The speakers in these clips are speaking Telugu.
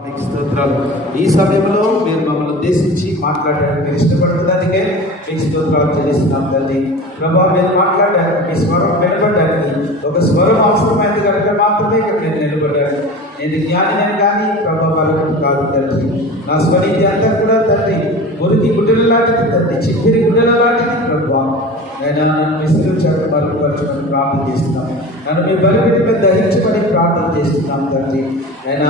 స్తోత్రాలు. ఈ సమయంలో మీరు మమ్మల్ని ఉద్దేశించి మాట్లాడడానికి మీరు ఇష్టపడుతున్నందుకే మీకు స్తోత్రాలు చెల్లిస్తున్నాం తండ్రి. ప్రభా, మీరు మాట్లాడడానికి మీ స్వరం నిలబడడానికి ఒక స్వరం అవసరమైంది కనుక మాత్రమే ఇక్కడ నేను నిలబడ్డాను. నేను జ్ఞానిని కానీ ప్రభా బలగం కాదు తండ్రి. నా స్వనీతి అంతా కూడా తండ్రి మురికి గుడ్డల లాంటిది తండ్రి, చిప్పిరి గుడ్డల లాంటిది ప్రభా. నేను నన్ను విసిరించడం మరుగుపరచమని ప్రార్థన చేస్తున్నాను. నన్ను మీ బలిపెట్టి మీద దహించమని ప్రార్థన చేస్తున్నాను తండ్రి. నేను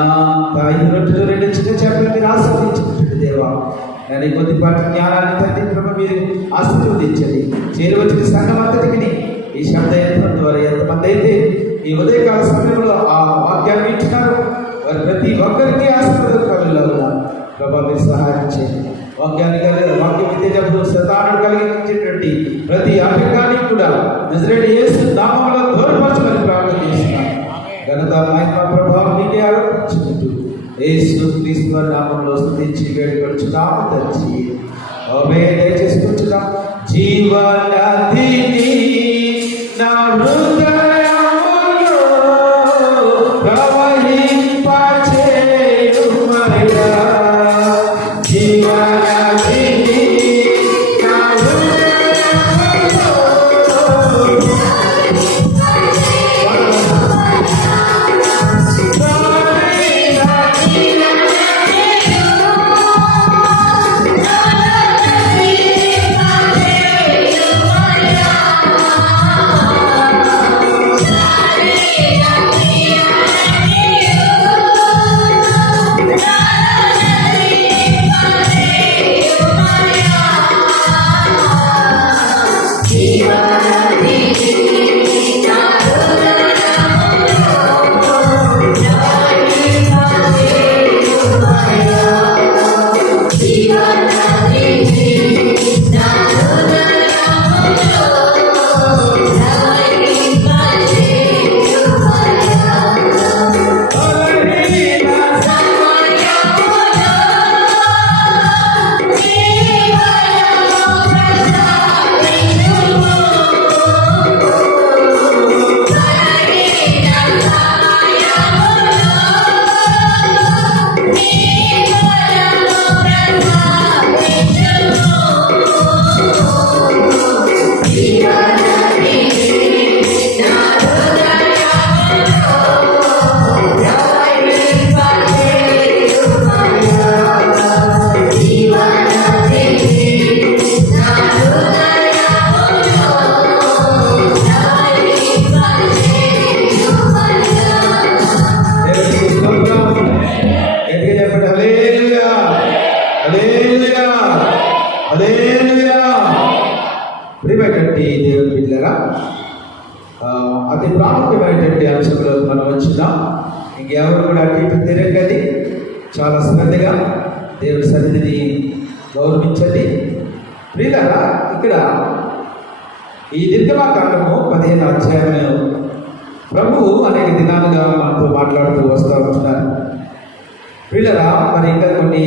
5 రొట్టెలు 2 చిన్న చేపలు మీరు ఆశీర్వదించుకుంటుంది దేవా. నేను ఈ కొద్దిపాటి జ్ఞానాన్ని తండ్రి ప్రభు మీరు ఆశీర్వదించండి. చేరువచ్చిన సంఘం అంతటికి ఈ శబ్ద యంత్రం ద్వారా ఎంతమంది అయితే ఈ ఉదయకాల సమయంలో ఆ వాక్యాన్ని ఇచ్చినారు వారు ప్రతి ఒక్కరికి ఆశీర్వాదం కలుగులాగా ప్రభా మీరు సహాయం చేయండి. వాక్యం విద్యప్పుడు శతాను కలిగించేటువంటి ప్రతి ఆటంకానికి కూడా నజరేయుడైన యేసు నామములో దూరపరచమని ప్రార్థన చేస్తున్నాను. ఘనత మహిమ ప్రభావం నీకే ఆరోపించుకుంటూ యేసు క్రీస్తు నామంలో స్తుతించి వేడుకొచ్చున్నాము తండ్రి. ఆమేన్. దయచేసి కూర్చున్నాం. జీవనదిని నా హృదయములో ప్రవహింపచేయుమయ్యా. జీవనదిని నా హృదయములో దేవుని బిడ్డలారా, అతి ప్రాముఖ్యమైనటువంటి అంశంలో మనం వచ్చినాం. ఇంకెవరు కూడా అటు ఇటు తిరగండి. చాలా శ్రద్ధగా దేవుని సన్నిధిని గౌరవించండి. ప్రియులారా, ఇక్కడ ఈ నిర్గమకాండము 15వ అధ్యాయంలో ప్రభువు అనేక దినాలుగా మనతో మాట్లాడుతూ వస్తూ ఉంటున్నారు. ప్రియులారా, మరి ఇంకా కొన్ని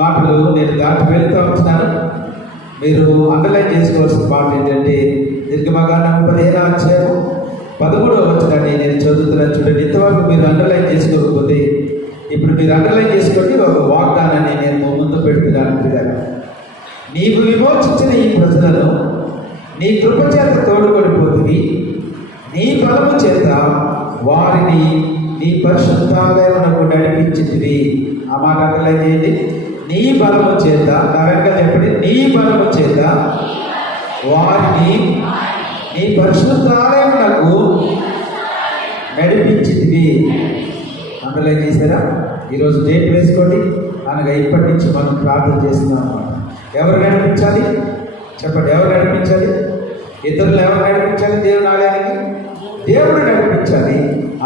మాటలు నేను దాటి వెళ్తూ ఉంటున్నాను. మీరు అండర్లైన్ చేసుకోవాల్సిన మాట ఏంటంటే నిర్గమకాండం 15వ అధ్యాయం 13వ వచనాన్ని నేను చదువుతున్నాను చూడండి. ఇంతవరకు మీరు అండర్లైన్ చేసుకోకపోతే ఇప్పుడు మీరు అండర్లైన్ చేసుకోండి. ఒక వాగ్దానాన్ని నేను ముందు పెడుతున్నాను. నీవు విమోచించిన ఈ ప్రజలను నీ కృప చేత తోడుకొనిపోతుంది, నీ బలము చేత వారిని నీ పరిశుద్ధాలయమునకు నడిపించింది. ఆ మాట అండర్లైన్ చేయండి. నీ బలము చేత, నరంగా చెప్పండి, నీ బలము చేత వారిని నీ పరిశుద్ధాలయమునకు నడిపించింది. అండర్లైన్ చేశారా? ఈరోజు డేట్ వేసుకోండి. అనగా ఇప్పటి నుంచి మనం ప్రార్థన చేస్తున్నాం. ఎవరు నడిపించాలి చెప్పండి? ఎవరు నడిపించాలి? ఇతరులు ఎవరు నడిపించాలి? దేవుని ఆలయానికి దేవుడు నడిపించాలి.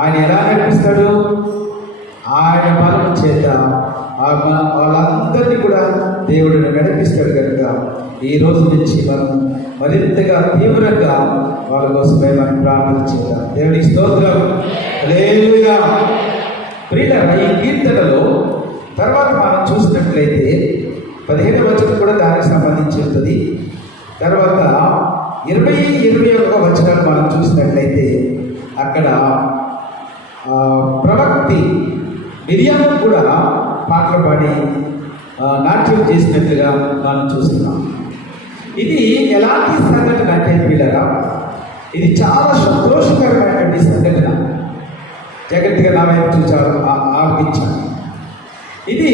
ఆయన ఎలా నడిపిస్తాడు? ఆయన బలము చేత వాళ్ళందరినీ కూడా దేవుడు నడిపిస్తాడు. కనుక ఈ రోజు నుంచి మనం మరింతగా తీవ్రంగా వాళ్ళ కోసమే మనం ప్రార్థన చేద్దాం. దేవునికి స్తోత్రం. హల్లెలూయా. ప్రియులారా, ఈ కీర్తనలో తర్వాత మనం చూసినట్లయితే 15వ వచనం కూడా దానికి సంబంధించి ఉంటుంది. తర్వాత 20-21 వచనాలు మనం చూసినట్లయితే అక్కడ మిరియాము కూడా పాటలు పాడి నాట్యం చేసినట్లుగా మనం చూస్తున్నాం. ఇది ఎలాంటి సంఘటన అంటే పిల్లరా, ఇది చాలా సంతోషకరమైనటువంటి సంఘటన. జాగ్రత్తగా నా వైపు చూచారు, ఆర్పించారు. ఇది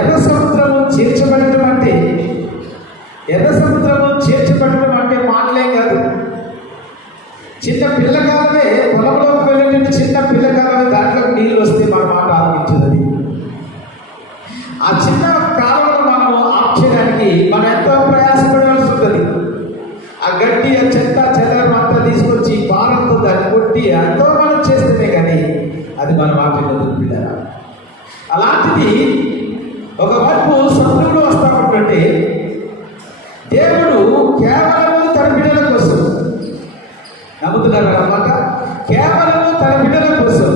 ఎర్ర సముద్రము చేర్చబడటం అంటే, ఎర్ర సముద్రము చేర్చబడటం అంటే మాటలే కాదు. చిన్న పిల్లకాలమే పొలంలోకి వెళ్ళేటువంటి చిన్న పిల్లకాలమే దాంట్లో నీళ్ళు వస్తే మన మాట ఆరంభించదు. ఆ చిన్న కాలంలో మనం ఆఫ్ చేయడానికి మనం ఎంతో ప్రయాసపడవలసి ఉంటుంది. ఆ గడ్డి, ఆ చెత్త చెదరం అంతా తీసుకొచ్చి పాలతో దాన్ని కొట్టి ఎంతో మనం చేస్తేనే కానీ అది మన మాట పిల్లరా. అలాంటిది ఒకవైపు శత్రువులు వస్తూ ఉంటుంటే దేవుడు కేవలము తన బిడ్డల కోసం, నమ్ముతున్నారు అన్నమాట, కేవలము తన బిడ్డల కోసం,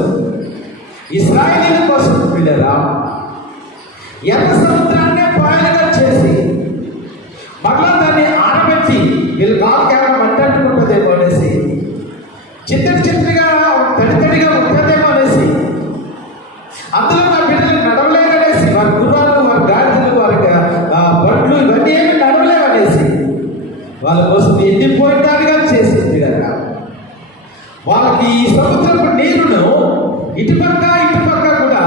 ఇశ్రాయేలీయుల కోసం పిల్లరా ఎర్ర సముద్రాన్నే పాయలుగా చేసి మళ్ళా దాన్ని ఆరబెట్టి వీళ్ళు కాదు కేవలం మట్టంటుకుంటుందేమో అనేసి, చిత్తడిగా తడితడిగా ఉంటుందేమో అనేసి, అందులో నా బిడ్డలు నడవలేదనేసి, వారి గుర్రాలు, వారి గాడిదలు, వారి బండ్లు ఇవన్నీ ఏమి నడవలేవనేసి వాళ్ళ కోసం ఎండిపోయేదానిగా చేసింది కదా. వాళ్ళకి ఈ సముద్రపు నీరును ఇటుపక్క కూడా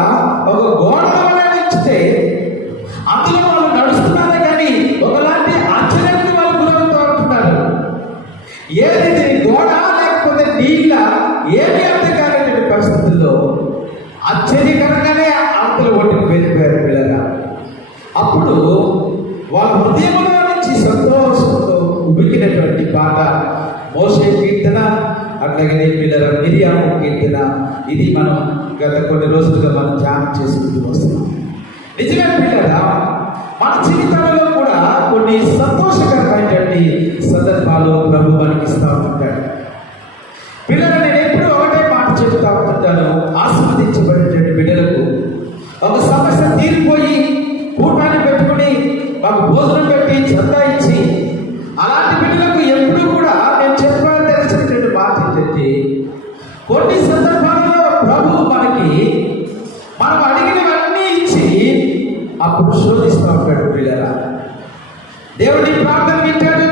ఒక గోడ ఇచ్చితే అందులో వాళ్ళు నడుస్తున్నారు కానీ ఒకలాంటి ఆశ్చర్యానికి వాళ్ళు గురవుతూ ఉంటున్నారు. ఏది గోడ లేకపోతే నీళ్ళ ఏమి అర్థం కాలేటువంటి పరిస్థితుల్లో ఆశ్చర్యకరంగానే అంతలు ఒడ్డుకు వెళ్ళిపోయారు పిల్లగా. అప్పుడు వాళ్ళ హృదయంలో నుంచి సంతోషంతో ఉబికినటువంటి పాట మోషే కీర్తన, అట్లాగే పిల్లల మిరియాము కీర్తన. ఇది మనం గత కొన్ని రోజులుగా మనం ధ్యానం చేసుకుంటూ వస్తున్నాం. నిజమే పిల్లరా, మన జీవితంలో కూడా కొన్ని సంతోషకరమైనటువంటి సందర్భాలు ప్రభు మనకి ఇస్తూ ఉంటాడు. పిల్లలు, నేను ఎప్పుడు ఒకటే మాట చెబుతూ ఉంటాను, ఆస్వాదించబడేటువంటి బిడ్డలకు ఒక సమస్య తీరిపోయి కూటాన్ని పెట్టుకుని మాకు భోజనం పెట్టి చందా ఇచ్చి అలాంటి బిడ్డలకు ఎప్పుడూ కూడా నేను చెప్పాలని తెలిసినటువంటి మాట ఏంటంటే, కొన్ని సందర్భాలలో ప్రభు మనకి మనం అడిగినవన్నీ ఇచ్చి అప్పుడు శోధిస్తూ ఉంటాడు పిల్లరా. దేవుడు నీ ప్రార్థన వింటాడు,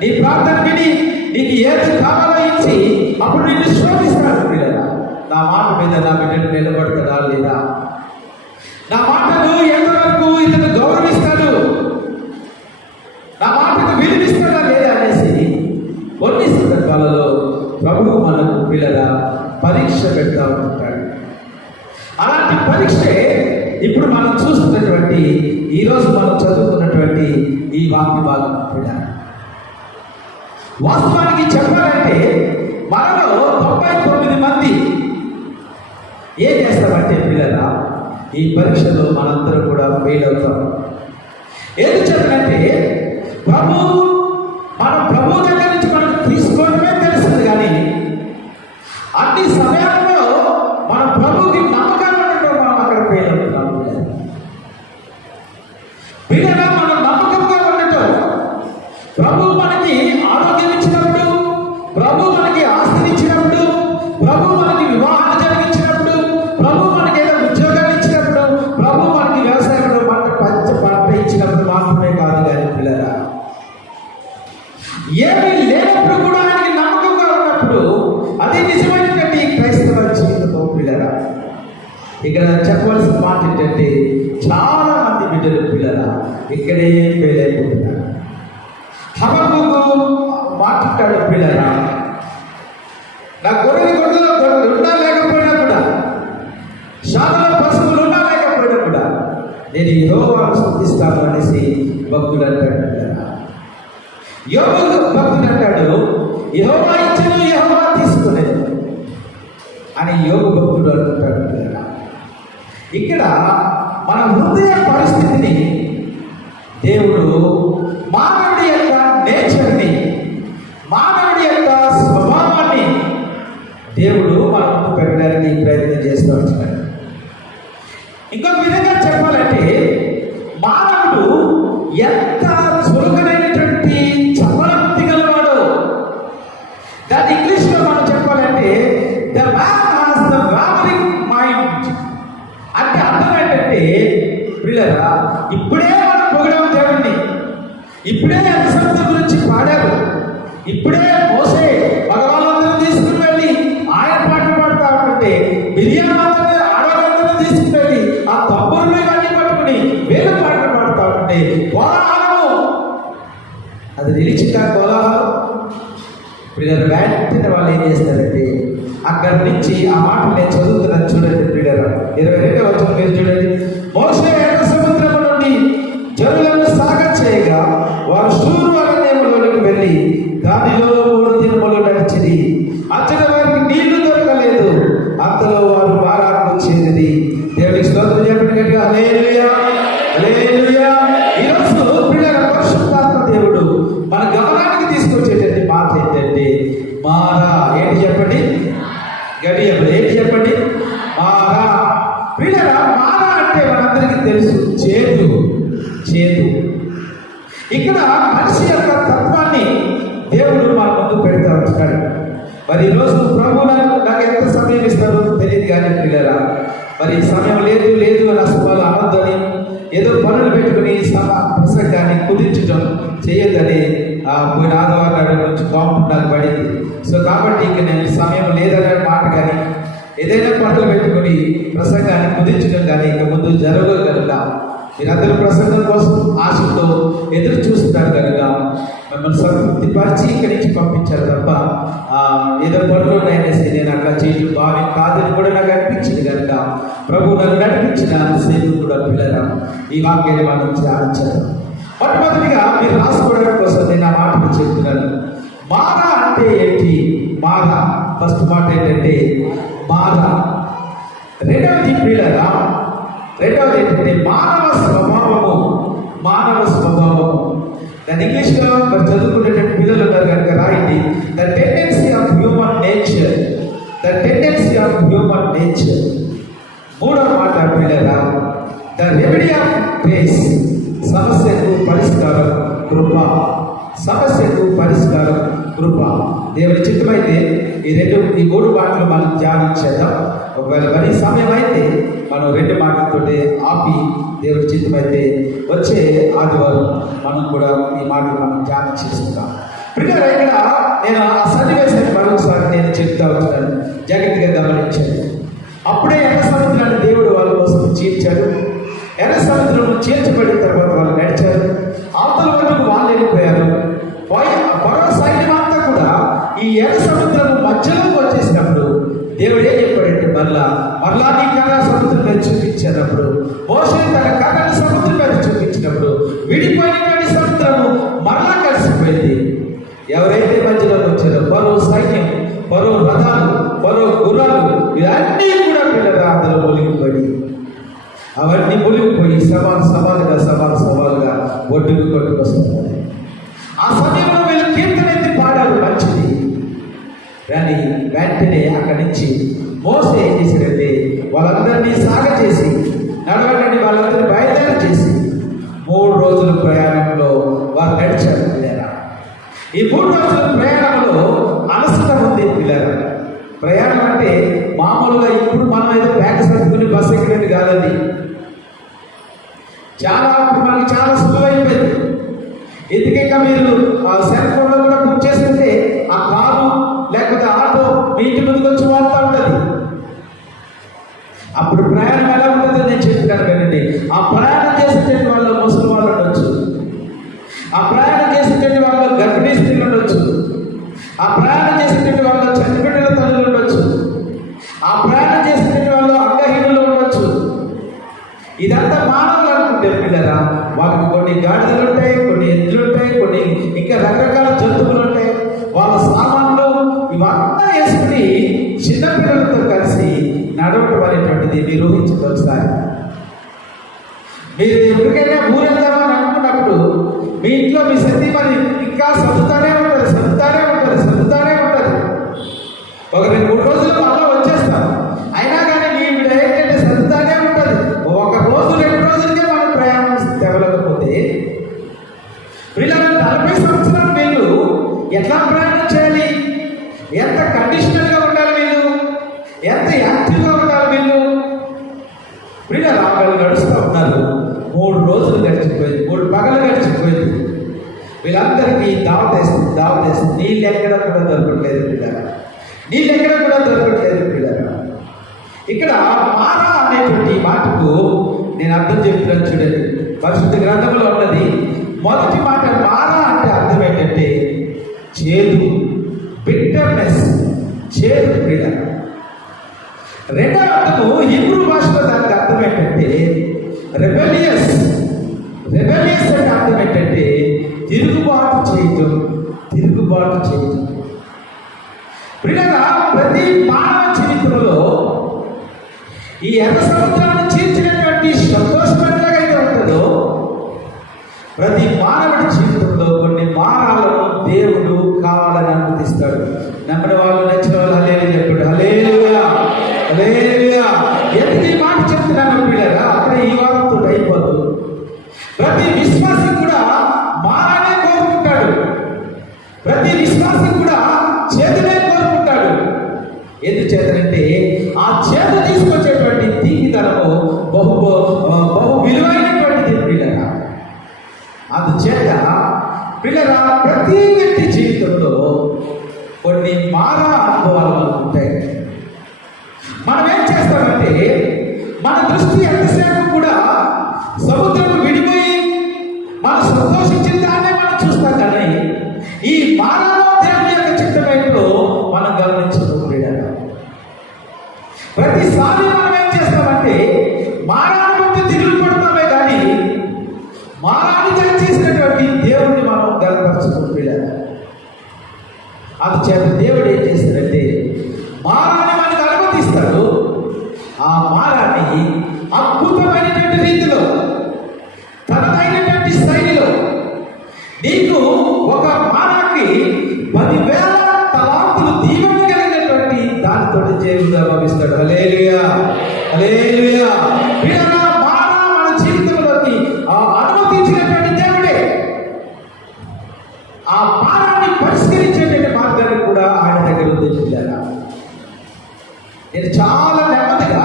నీ ప్రార్థన విని నీకు ఏది కావాలో ఇచ్చి అప్పుడు నిన్ను శోధిస్తాడు పిల్లరా. నా మాట మీద నా బిడ్డను నిలబడుతుందా లేదా, నా మాటను ఎంతవరకు ఇతను గౌరవిస్తాడు, నా మాటకు విలువిస్తాడా లేదా అనేసి కొన్ని సందర్భాలలో ప్రభువు మనకు పిల్లరా పరీక్ష పెడతా ఉంటాడు. అలాంటి పరీక్షే ఇప్పుడు మనం చూస్తున్నటువంటి, ఈరోజు మనం చదువుకున్నటువంటి ఈ వాక్య భాగం పిల్లరా. వాస్తవానికి చెప్పాలంటే మనలో 99 మంది ఏం చేస్తామంటే పిల్లరా, ఈ పరీక్షలో మనందరం కూడా ఫెయిల్ అవుతాం. ఏది చెప్పాలంటే మన ప్రభు దగ్గర నుంచి మనం తీసుకోవడమే తెలుస్తుంది కానీ అన్ని సమయాల్లో మన ప్రభుకి నమ్మకాలు ఉండటం మనం అక్కడ ఫెయిల్ అవుతున్నాం. పిల్లగా మనం నమ్మకంగా ఉండటం, ప్రభు మనకి ఆరోగ్యం ఇచ్చినప్పుడు, ప్రభు మనకి ఆస్తిని ఇచ్చినప్పుడు, ప్రభు మనకి వివాహాలు జరిగించినప్పుడు, ప్రభు మనకి ఏదో ఉద్యోగాలు ఇచ్చినప్పుడు, ప్రభు మనకి వ్యవసాయంలో పంట ఇచ్చినప్పుడు మాత్రమే కాదు కానీ పిల్లరా, ఏమీ లేనప్పుడు కూడా ఆయనకి నమ్మకంగా ఉన్నప్పుడు అది నిజమైనటువంటి క్రైస్తవ జీవితంలో పిల్లరా. ఇక్కడ చెప్పవలసిన మాట ఏంటంటే, చాలా మంది బిడ్డలు పిల్లరా ఇక్కడే ఫెయిల్ అయిపోతున్నారు. హబక్కూకు మాట్లాడాడు పిల్లరా, నా గొర్రెలు ఉన్నా లేకపోయినా కూడా, శాలలో పశువులు ఉన్నా లేకపోయినా కూడా నేను యెహోవాను స్తుతిస్తాను అనేసి భక్తుడు అంటాడు పిల్లరా. యోబు భక్తుడు అంటాడు, యెహోవా ఇచ్చెను యెహోవా తీసుకునేది అని యోబు భక్తుడు అంటాడు పిల్లరా. ఇక్కడ మన హృదయ పరిస్థితిని దేవుడు, మానవుడి యొక్క నేచర్ని, మానవుడి యొక్క స్వభావాన్ని దేవుడు మన ముందు పెట్టడానికి ప్రయత్నం చేస్తూ వచ్చినాడు. ఇంకొక విధంగా చెప్పాలంటే మానవుడు ఎంత చురుకైనటువంటి చపల బుద్ధి గలవాడు. దాని ఇంగ్లీష్లో మనం చెప్పాలంటే the man has the wavering mind ఎందుకంటే పిల్లరా, ఇప్పుడే మనం పొగిడాము దేవుణ్ణి, ఇప్పుడే సముద్రం గురించి పాడారు, ఇప్పుడే మోసే భగవానందరూ తీసుకుని వెళ్ళి ఆయన పాటలు పాడుతూ ఉంటే బిర్యానీ ఆడవాళ్ళందరూ తీసుకుని వెళ్ళి ఆ తబ్బురులు ఇవన్నీ పట్టుకుని వేరే పాటలు పాడుతూ ఉంటే కోలాహలము అది నిలిచిందా కోలాహలం? పిల్లలు వెంటనే వాళ్ళు ఏం చేస్తారంటే అక్కడి నుంచి ఆ మాటలు నేను చదువుతున్నాను చూడండి పిల్లలు. 22వ వచనం మీరు చూడండి. మోషే ఎర్ర సముద్రము నుండి జనులను సాగచేయగా వారు షూరు అరణ్యములోనికి వెళ్ళి దానిలో 3 దినములు నడిచింది. అచ్చట వారికి నీళ్లు దొరకలేదు. అంతలో వారు బారాకు చేరిది. దేవునికి స్తోత్రం చెప్పండి గట్టిగా హల్లెలూయా, హల్లెలూయా. ఈరోజు పిల్లల పరిశుద్ధాత్మ దేవుడు మన గమనానికి తీసుకొచ్చేటటువంటి మాట ఏంటంటే మారా. ఏంటి చెప్పండి గట్టి చెప్పండి, ఏంటి చెప్పండి? మారా. పిల్లల మారా అంటే మనందరికీ తెలుసు, చేదు. చేదు. ఇక్కడ మనిషి యొక్క తత్వాన్ని దేవుడు మన ముందు పెడతా ఉంటున్నాడు. మరి ఈరోజు ప్రభు నాకు ఎంత సమయం ఇస్తారో తెలియదు కానీ పిల్లరా, మరి సమయం లేదు లేదు అని అసలు అనొద్దని ఏదో పనులు పెట్టుకుని ప్రసంగాన్ని కుదించడం చేయొద్దని పోయిన ఆదివారం నాడు నుంచి కాంపు నాకు పడింది. సో కాబట్టి ఇంక నేను సమయం లేదనే మాట కానీ ఏదైనా పనులు పెట్టుకుని ప్రసంగాన్ని కుదించడం కానీ ఇక ముందు జరగగలుగుతా. మీరందరూ ప్రసంగం కోసం ఆశతో ఎదురు చూస్తున్నారు కనుక మిమ్మల్ని సంతృప్తి పరిచి ఇక్కడి నుంచి పంపించారు తప్ప ఏదో పనులు అనేసి నేను అట్లా చేయడం బాగా కాదని కూడా నాకు అనిపించింది కనుక ప్రభు నన్ను నడిపించిన సేపు కూడా పిల్లరా ఈ వాక్యాన్ని మనం ధ్యానించారు. మొట్టమొదటిగా మీరు రాసుకోవడం కోసం నేను ఆ మాటలు చెప్తున్నాను. మారా అంటే ఏంటి? మారా ఫస్ట్ మాట ఏంటంటే మారా. రెండవది పిల్లరా, రెండవది ఏంటంటే మానవ స్వభావము. మానవ స్వభావము దాని ఇంగ్లీష్లో మరి చదువుకునేటువంటి పిల్లలు ఉన్నారు కనుక రాయండి. The tendency of human nature. The tendency of human nature. మూడవ మాట పిల్లరా, ద రెమెడీ ఆఫ్ గ్రేస్. సమస్యకు పరిష్కారం కృప. సమస్యకు పరిష్కారం కృప. దేవుని చిత్తమైతే ఈ 3 మాటలు మనం ధ్యానించేద్దాం. ఒకవేళ మరి సమయం అయితే మనం 2 మాటలతోటి ఆపి దేవుడి చిత్తమైతే వచ్చే ఆదివారం మనం కూడా ఈ మాటలు మనం ధ్యానం చేసుకుంటాం. ఇక్కడ నేను ఆ సన్నివేశాన్ని మరొకసారి నేను చెప్తా వచ్చాను, జాగ్రత్తగా గమనించాను. అప్పుడే ఎర్ర సముద్రాన్ని దేవుడు వాళ్ళ కోసం చీల్చాడు. ఎర్ర సముద్రం చీల్చబడిన తర్వాత వాళ్ళు నడిచారు. అవతల వరకు వాళ్ళు వెళ్ళిపోయారు. మరో సైన్యం అంతా కూడా ఈ ఎర్ర సముద్రం మధ్యలోకి వచ్చేసినప్పుడు దేవుడు ఏం చెప్పాడంటే మరలా నీ కర్ర సముద్రం మీద చూపించినప్పుడు, మోషే తన కర్రని సముద్రం మీద చూపించినప్పుడు విడిపోయినటువంటి సముద్రము మరలా కలిసిపోయింది. ఎవరైతే మధ్యలోకి వచ్చారో మరో సైన్యం, మరో రథాలు, మరో గుర్రాలు ఇవన్నీ కూడా పిల్లలు అందులో మునిగిపోయి అవన్నీ మునిగిపోయి సవాలుగా ఒడ్డుకు కొట్టుకొస్తున్నారు. ఆ సమయంలో వీళ్ళు కీర్తన ఎత్తి పాడారు, మంచిది. కానీ వెంటనే అక్కడి నుంచి మోసే ఏం చేశాడంటే వాళ్ళందరినీ సాగచేసి నడవడండి వాళ్ళందరినీ బయలుదేరి చేసి 3 రోజుల ప్రయాణంలో వారు నడిచారు పిల్లరా. ఈ 3 రోజుల ప్రయాణంలో అలసట ఉంది పిల్లరా. ప్రయాణం అంటే మామూలుగా ఇప్పుడు మనం ఏదో బ్యాగ్ సర్దుకుని బస్సు ఎక్కడేది కాదండి. మనకి చాలా సులువైపోయింది. ఎందుకంటే మీరు సెల్ ఫోన్లో కూడా బుక్ చేసుకుంటే ఆ కారు లేకపోతే ఆటో మీ ఇంటి ముందుకు వచ్చి వాడుతూ ఉంటుంది. అప్పుడు ప్రయాణం ఎలా ఉంటుందో నేను చెప్తాను కదండి. ఆ ప్రయాణం చేసేటువంటి వాళ్ళు ముసలి వాళ్ళు ఉండొచ్చు, ఆ ప్రయాణం చేసేటువంటి వాళ్ళు గర్భిణీ స్త్రీలు ఉండొచ్చు, ఆ ప్రయాణం చేసేటువంటి వాళ్ళు చనిపోయిన తల్లులు ఉండొచ్చు, ఆ ప్రయాణం చేసేటువంటి వాళ్ళు అంగహీనులు ఉండొచ్చు. ఇదంతా మానవులు అనుకుంటే పిల్లరా, వాళ్ళకి కొన్ని గాడిదలు ఉంటాయి, కొన్ని ఎద్దులు ఉంటాయి, కొన్ని ఇంకా రకరకాల జంతువులు ఉంటాయి. వాళ్ళ సామాన్లు ఇవంతా వేసుకుని చిన్నపిల్లలతో కలిసి నడవటం అనేటువంటిది మీరు ఊహించండి ఒకసారి. మీరు ఎప్పటికైనా ఊరెళ్దామని అనుకున్నప్పుడు మీ ఇంట్లో మీ సతీ మరి ఇంకా సర్దుతానే ఉంటుంది. ఒక 2-3 రోజులు మళ్ళీ వచ్చేస్తాం. అయినా కానీ మీ ఏంటంటే సర్దుతానే ఉంటుంది. 1 రోజు 2 రోజులకే మనం ప్రయాణం తెగలేకపోతే వీళ్ళని 40 సంవత్సరాలు వీళ్ళు ఎట్లా ప్రయాణం చేయాలి? ఎంత కండిషనల్గా ఉండాలి వీళ్ళు? ఎంత యాక్టివ్గా ఉండాలి వీళ్ళు? వీళ్ళ వాళ్ళు నడుస్తూ ఉన్నారు. 3 రోజులు గడిచిపోయింది, 3 పగలు గడిచిపోయింది. వీళ్ళందరికీ దావతేస్తుంది. నీళ్ళు ఎక్కడ కూడా దొరకట్లేదు పిల్లరా, నీళ్ళు ఎక్కడ కూడా దొరకట్లేదు పిల్లరా. ఇక్కడ మారా అనేటువంటి మాటకు నేను అర్థం చెప్తున్నాను చూడండి. పరిశుద్ధ గ్రంథంలో ఉన్నది. మొదటి మాట మారా అంటే అర్థం ఏంటంటే చేదు, బిట్టర్నెస్, చేదు పిల్లరా. రెండవ అర్థము హిబ్రూ భాషలో దానికి అర్థం ఏంటంటే రెబెలియస్ అంటే అర్థం ఏంటంటే తిరుగుబాటు చేయటం. ప్రియులారా, ప్రతి మానవ జీవితంలో ఈ ఎర్ర సముద్రాన్ని చీల్చినటువంటి సంతోషం ఎట్లాగైతే ఉంటుందో, ప్రతి మానవుడి జీవితంలో కొన్ని మారాలను దేవుడు కావాలని అనుమతిస్తాడు. నమ్మిన వాళ్ళు, నచ్చిన వాళ్ళు హల్లెలూయా చెప్పండి. హల్లెలూయా, హల్లెలూయా. ఎందుకు ఈ మాట చెప్తున్నాను పిల్లరా? అప్పుడే ఈ వారంతో అయిపోదు. ప్రతి విశ్వాసం కూడా మారానే కోరుకుంటాడు. ప్రతి విశ్వాసం కూడా చేతులే కోరుకుంటాడు. ఎందుచేతంటే ఆ చేత తీసుకొచ్చేటువంటి తీపిదనము బహు విలువైనటువంటిది పిల్లరా. అందుచేత పిల్లరా, ప్రతి వ్యక్తి జీవితంలో కొన్ని మారా అనుభవాలు ఉంటాయి. మనం ఏం చేస్తామంటే మన దృష్టి ఎంతసేపు కూడా సముద్రం విడిపోయి మనం సంతోషించిన దాన్నే మనం చూస్తాం, కానీ ఈ మారాలో దేవుని యొక్క చిత్తమేంటో మనం గమనించకపోయాడు. ప్రతిసారి మనం ఏం చేస్తామంటే మారాన్ని బట్టి దిగులు పడతామే, కానీ మారాన్ని చేసినటువంటి దేవుడిని మనం గనపరచుకోలేదా. అందుచేత దేవుడు ఏం చేస్తాడంటే మారాన్ని మనకు అనుమతిస్తాడు. ఆ మారాన్ని అద్భుతమైనటువంటి రీతిలో, తనదైనటువంటి శైలిలో నీకు ఒక మారాన్ని 10,000 తలాంతులు దీవెన కలిగినటువంటి దానితో దేవుడు భావిస్తాడు. హల్లెలూయా, హల్లెలూయా. మారా మన జీవితంలోకి అనుమతించినటువంటి దేవుడే. ఆ మారాన్ని పరిష్కరించేటువంటి మార్గాన్ని కూడా ఆయన దగ్గర ఉంది. నేను చాలా నెమ్మదిగా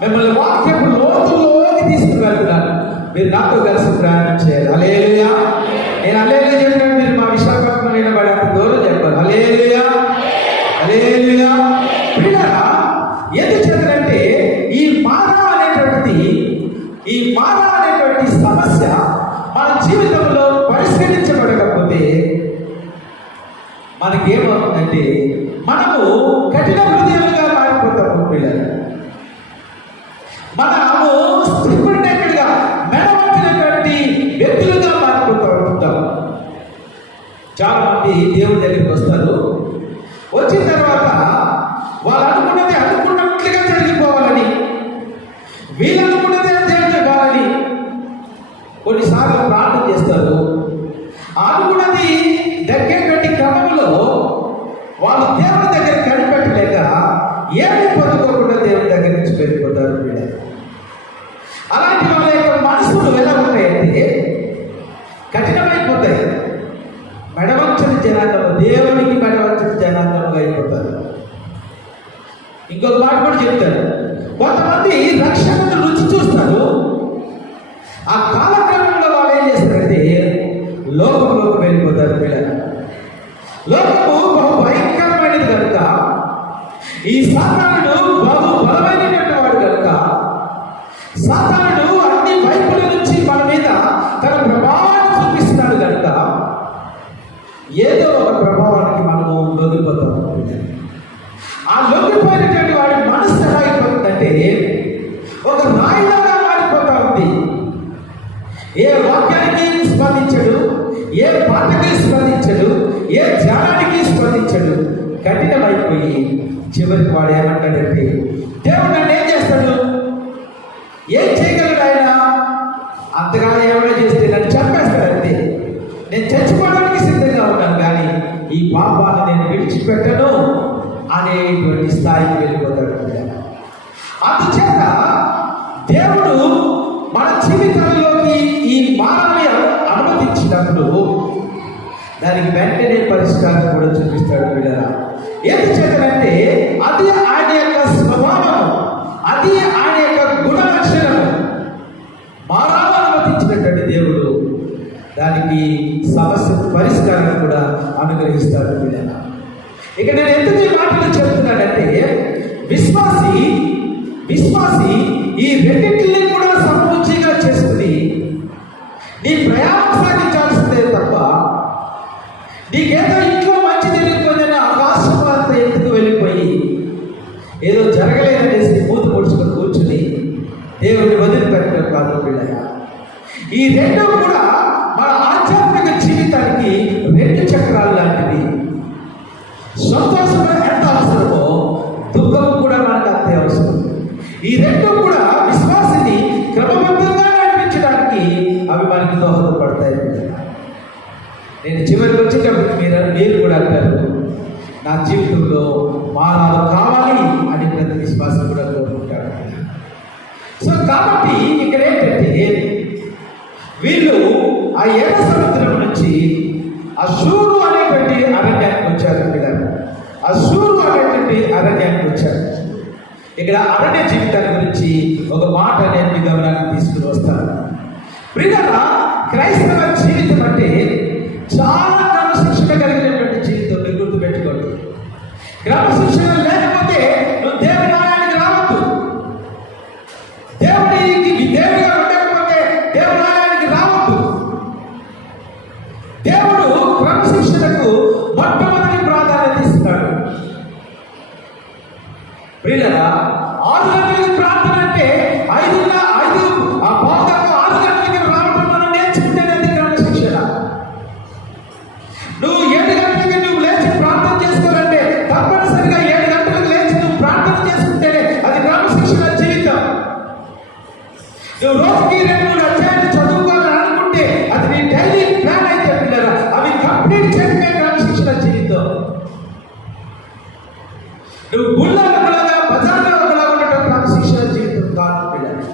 మిమ్మల్ని వాక్యపు లోతుల్లోకి తీసుకుని వెళ్తున్నాను. మీరు నాతో కలిసి ప్రయాణం చేయాలి. హల్లెలూయా. నేను హల్లెలూయా చెప్పాను, మీరు మా విశాఖపట్నం వినబడి అంత దూరం చెప్పారు. హల్లెలూయా, హల్లెలూయా. పిల్లరా, ఎందుకు చేద్దంటే ఈ మారా అనేటువంటి సమస్య మన జీవితంలో పరిష్కరించబడకపోతే మనకేమవుతుందంటే మనము కఠిన హృదయాలుగా మారిపోతాము. పిల్లలు, మనము స్త్రీకుడినట్టుగా మెడవచ్చినటువంటి వ్యక్తులుగా మారిపోతూ ఉంటాం. చాలా మంది దేవుడి దగ్గరికి వస్తారు. వచ్చిన తర్వాత వాళ్ళు అనుకున్నది అనుకున్నట్లుగా జరిగిపోవాలని, వీళ్ళు అనుకున్నది జరగాలని కొన్నిసార్లు ప్రార్థన చేస్తారు. అనుకున్నది దగ్గరటువంటి క్రమంలో వాళ్ళు దేవుడి దగ్గర కనిపెట్టలేక ఏమి పొందుకోకుండా దేవుడి దగ్గర నుంచి వెళ్ళిపోతారు. అలాంటి వాళ్ళ యొక్క మనసులు ఎలా ఉంటాయంటే కఠినమైపోతాయి. మెడవంచని జనాంగం, దేవునికి మెడవంచని జనాంగంగా అయిపోతారు. ఇంకొక మాట కూడా చెప్తారు. కొంతమంది రక్షణను రుచి చూస్తారు. ఆ కాలక్రమంలో వాళ్ళు ఏం చేస్తారంటే లోకంలోకి వెళ్ళిపోతారు. పిల్లలు, లోకము బహు భయంకరమైనది కనుక, ఈ సాతానుడు బహు బలమైనటువంటి వాడు కనుక, సాతానుడు అన్ని వైపుల నుంచి మన మీద తన ప్రభావాన్ని చూపిస్తున్నాడు కనుక ఏదో ఒక ప్రభావానికి మనము లొంగిపోతాము. ఆ లొంగిపోయినటువంటి వాడి మనసు ఎలా అయిపోతుందంటే ఒక రాయిలాగా మారిపోతా ఉంది. ఏ వాక్యానికి స్పందించడు, ఏ పాటకి స్పందించడు, ఏ ధ్యానానికి స్పందించడు. కఠినమైపోయి చివరికి వాడు ఏమంటాడంటే దేవుడు నన్ను ఏం చేస్తాడు, ఏం చేయగలడు ఆయన? అంతగా ఏమైనా చేస్తే నన్ను చంపేస్తాడంతే. నేను చచ్చిపోవడానికి సిద్ధంగా ఉన్నాను, కానీ ఈ పాపాన్ని నేను విడిచిపెట్టను అనేటువంటి స్థాయికి వెళ్ళిపోతాడు. అందుచేత దేవుడు మన జీవితంలోకి ఈ మారాన్ని అనుమతించినప్పుడు దానికి వెంటనే పరిష్కారం కూడా చూపిస్తాడు. పిల్లరా, ఎందుచేతంటే అది ఆయన యొక్క స్వభావం, అది ఆయన యొక్క గుణ లక్షణం. దానికి సమస్య పరిష్కారం కూడా అనుగ్రహిస్తాడు పిల్లలు. ఇక నేను ఎందుకు ఈ మాటలు చెప్తున్నానంటే, విశ్వాసి ఈ రెండింటిని కూడా సమూచిగా చేసుకుని నీ ప్రయాణం సాగించాల్సిందే తప్ప, నీకేదో ఇంట్లో మంచి తెలియకపోయినా ఆకాశం అంత ఎందుకు వెళ్ళిపోయి ఏదో జరగలేదనేసి మూత పొడుచుకొని కూర్చుని దేవుడిని వదిలిపెట్టడం కాదు పిల్లగా. ఈ రెండు కూడా మన ఆధ్యాత్మిక జీవితానికి రెండు చక్రాలు లాంటివి. సంతోషం ఎంత అవసరమో దుఃఖం కూడా మనకు అంతే అవసరం. ఈ రెండు కూడా విశ్వాసిని క్రమబద్ధంగా నడిపించడానికి అవి మనకి దోహదపడతాయి. నేను చివరికి వచ్చేటప్పుడు మీరు కూడా అంటారు, నా జీవితంలో మానవ కావాలి అని ప్రతి విశ్వాసం కూడా కోరుకుంటాడు. సో కాబట్టి ఇక్కడ ఏంటంటే, వీళ్ళు ఆ ఎర్ర సముద్రం నుంచి అషూరు అనేటువంటి అరణ్యానికి వచ్చారు. అషూరు అనేటువంటి అరణ్యానికి వచ్చారు. ఇక్కడ అరణ్య జీవితాన్ని గురించి ఒక మాట నేను మీ గమనానికి తీసుకుని వస్తాను. ప్రియులారా, క్రైస్తవ జీవితం అంటే చాలా క్రమశిక్షణ కలిగినటువంటి జీవితం. మీరు గుర్తుపెట్టుకోండి. క్రమశిక్షణ లేకపోతే నువ్వు దేవుని ఆలయానికి రావద్దు. దేవుడిగా ఉండకపోతే దేవుని ఆలయానికి రావద్దు. దేవుడు క్రమశిక్షణకు మొట్టమొదటి ప్రాధాన్యత ఇస్తున్నాడు. ప్రియులారా, 6 గంటలకి ప్రార్థన అంటే 5 గంటలకి రావడం మనం నేర్చుకుంటేనే క్రమశిక్షణ. నువ్వు 7 గంటలకి నువ్వు లేచి ప్రార్థన చేసుకోవాలంటే తప్పనిసరిగా 7 గంటలకు లేచి నువ్వు ప్రార్థన చేసుకుంటేనే అది క్రమశిక్షణ జీవితం. నువ్వు రోజుకి 2-3 అధ్యాయాలు చదువుకోవాలని అనుకుంటే అది నీ డైలీ ప్లాన్ అయితే పిల్లరా, అవి కంప్లీట్ చేయడమే క్రమశిక్షణ జీవితం. నువ్వు గుళ్ళగా బజార్లో ఒకలా ఉండటం క్రమశిక్షణ జీవితం కాదు పిల్లలు.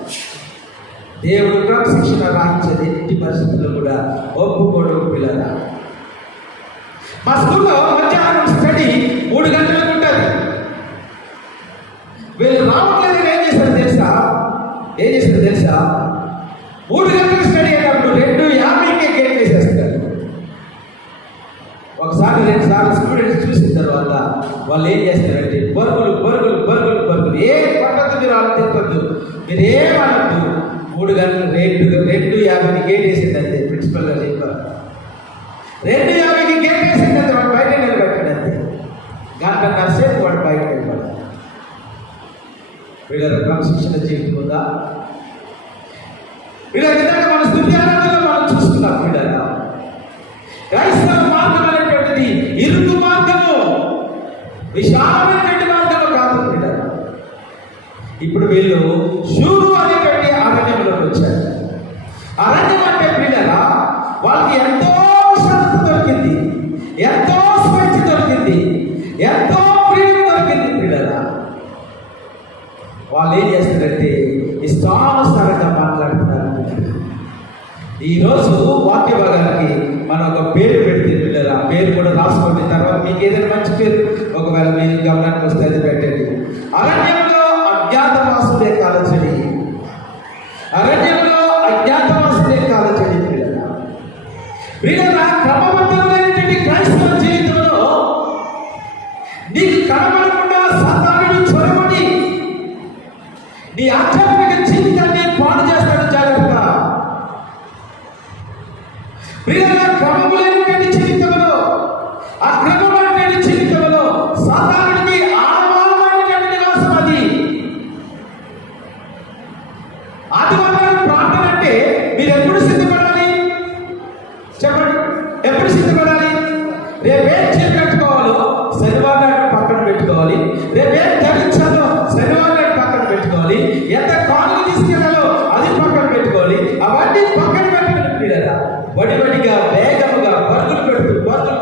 దేవుడు క్రమశిక్షణ రాయించేది ఎట్టి పరిస్థితుల్లో కూడా ఒప్పుకోవడం పిల్లల. మా స్కూల్లో మధ్యాహ్నం స్టడీ 3 గంటలకు ఉంటుంది. వీళ్ళు రావట్లేదు ఏం చేశారు తెలుసా? 3 గంటలకు స్టడీ అయినప్పుడు 2:50కే గేట్ వేసేస్తారు. ఒకసారి 2 సార్లు స్టూడెంట్స్ చూసిన తర్వాత వాళ్ళు ఏం చేస్తారంటే పరుగులు ఏం పట్టద్దు, మీరు ఆలోచించద్దు, మీరు ఏమనద్దు. 3 గంటలు 2:50కి గేట్ వేసిందంటే ప్రిన్సిపల్ గారు చెప్పారు. 2:50కి గేట్ వేసిందంటే వాడు బయట నిలబెట్టండి. గంటన్నర సేపు వాడు బయట నిలబడాలి. వీళ్ళ క్రమశిక్షణ జీవితం ఉందా? వీళ్ళ విధంగా మన స్థుతి ఆరాధనలో మనం చూస్తున్నాం. వీళ్ళ క్రైస్తవ మార్గం అనేటువంటిది ఇరుకు మార్గము, విశాలమైనటువంటి మార్గము కాదు. ఇప్పుడు వీళ్ళు షూరు అనేటువంటి అరణ్యంలోకి వచ్చారు. అరణ్యం అంటే పిల్లరా, వాళ్ళకి ఎంతో శాంతి దొరికింది, ఎంతో స్వేచ్ఛ దొరికింది, ఎంతో ఫ్రీడమ్ దొరికింది. పిల్లరా, వాళ్ళు ఏం చేస్తారంటే ఇష్టానుసారంగా మాట్లాడుతున్నారు. ఈరోజు వాక్య భాగానికి మనం ఒక పేరు పెడితే పిల్లరా, పేరు కూడా రాసుకోండి. తర్వాత మీకు ఏదైనా మంచి పేరు ఒకవేళ మీరు గమనానికి వస్తే అది పెట్టండి. అరణ్యంలో అజ్ఞాతవాసులే కాలచడి. పిల్లరా, క్రమబద్ధమైనటువంటి క్రైస్తవ జీవితంలో నీకు కనబడకుండా సాతానుడు చొరబడి నీ ఆధ్యాత్మిక జీవితాన్ని పాడు చేస్తాడు. జాగ్రత్త. ప్రియులారా, క్రమములైనటువంటి జీవితంలో, అక్రమమైనటువంటి జీవితంలో సాతానుడికి ఆడవాళ్ళమైనటువంటి నివాసం అది. ఆదివారం ప్రార్థన అంటే మీరు ఎప్పుడు సిద్ధపడాలి చెప్పండి? ఎప్పుడు సిద్ధపడాలి? రేపేం చీర కట్టుకోవాలో శనివారం నాడు పక్కన పెట్టుకోవాలి. రేపేం ధరించాలో శనివారం నాడు పక్కన పెట్టుకోవాలి. ఎంత కానుక తీసుకెళ్ళాలో అది పక్కన పెట్టుకోవాలి. అవన్నీ పక్కన పెట్టుకుని పిల్లరా, వడివడిగా వేగముగా పరుగులు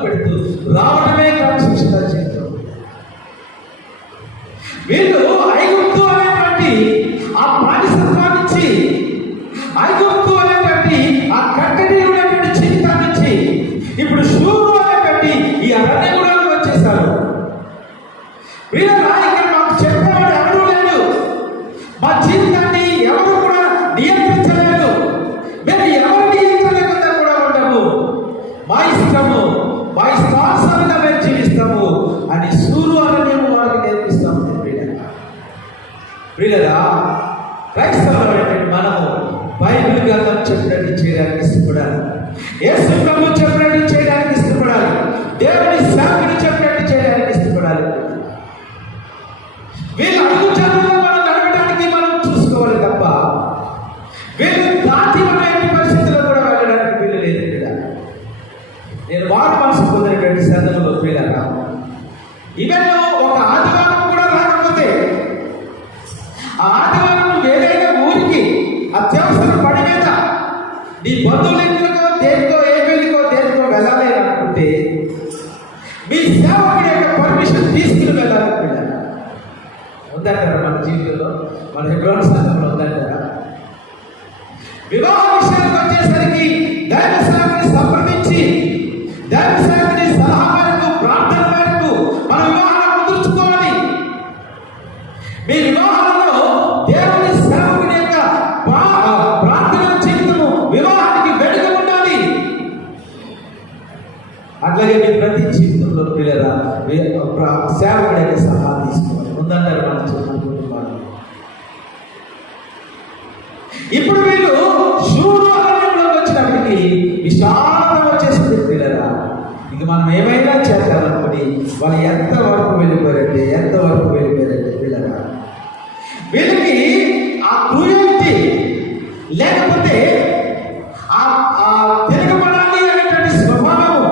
పెడుతూ రావడమే క్రమశిక్షణ జీవితం. వీళ్ళు ఐగుప్తు అనేటువంటి ఆ బానిసత్వం నుంచి, ఐగుప్తు అనేటువంటి ఆ కట్టడి ఉన్నటువంటి జీవితం నుంచి ఇప్పుడు షూరు అనేటువంటి ఈ అరణ్యంలోకి వచ్చేసారు. వీళ్ళ ఇక్కడ మాకు చెప్పేవాడు ఎవరూ లేడు, మా జీవితాన్ని ఎవరు కూడా నియంత్రించలేదు, మేము ఎవరి నియంత్రణ కూడా ఉండము. బైబిల్ గ్రంథం చెప్పినట్టు చేయడానికి ఇష్టపడాలి. యేసు ప్రభు చెప్పినట్టు చేయడానికి ఇష్టపడాలి. దేవుని సేవకుడు చెప్పినట్టు చేయడానికి ఇష్టపడాలి. వీళ్ళు అడుగు జనంలో మనం నడవడానికి మనం చూసుకోవాలి తప్ప వీళ్ళు దాటి మన ఎట్టి పరిస్థితుల్లో కూడా వెళ్ళడానికి వీళ్ళు లేదు. నేను వారు మనసు పొందినటువంటి సందర్భంలో వెళ్ళాను. ఈవెన్ ఒక ఆదివారం కూడా రాకపోతే ఆ ఆదివారం ఏదైనా ఊరికి అత్యవసర పని మీద నీ బంధువుల ఇంటికో దేనికో ఏ పెళ్లికో దేనికో వెళ్ళాలి అనుకుంటే మీ సేవకుడి యొక్క పర్మిషన్ తీసుకుని వెళ్ళాలనుకుంటారా? ఉందంటారా? మన జీవితంలో మన హెబ్రోను సంఘంలో ఉందంటారా? వివాహ విషయానికి వచ్చేసరికి దైవ సేవకుని సంప్రదించి దైవ సేవకుని సలహా మేరకు ప్రార్థన మేరకు మన వివాహాన్ని కుదుర్చుకోవాలి. మీ వివాహంలో దేవుని సేవకుని యొక్క ప్రార్థన జీవితము వివాహానికి వెనుక ఉండాలి. అట్లాగే మీ ప్రతి జీవితంలో పిల్లల సేవకుడి యొక్క సలహా తీసుకోవాలి. ఉందంటారు మన కుటుంబాలు. ఇప్పుడు వీళ్ళు శూరు అరణ్యంలోకి వచ్చినప్పటికీ విశాలత వచ్చేసింది పిల్లరా. ఇక మనం ఏమైనా చేద్దామనుకుని వాళ్ళు ఎంతవరకు వెళ్ళిపోయారంటే పిల్లరా, వీళ్ళకి ఆ క్రూయల్టీ లేకపోతే ఆ తిరగబడాలి అనేటువంటి స్వభావము,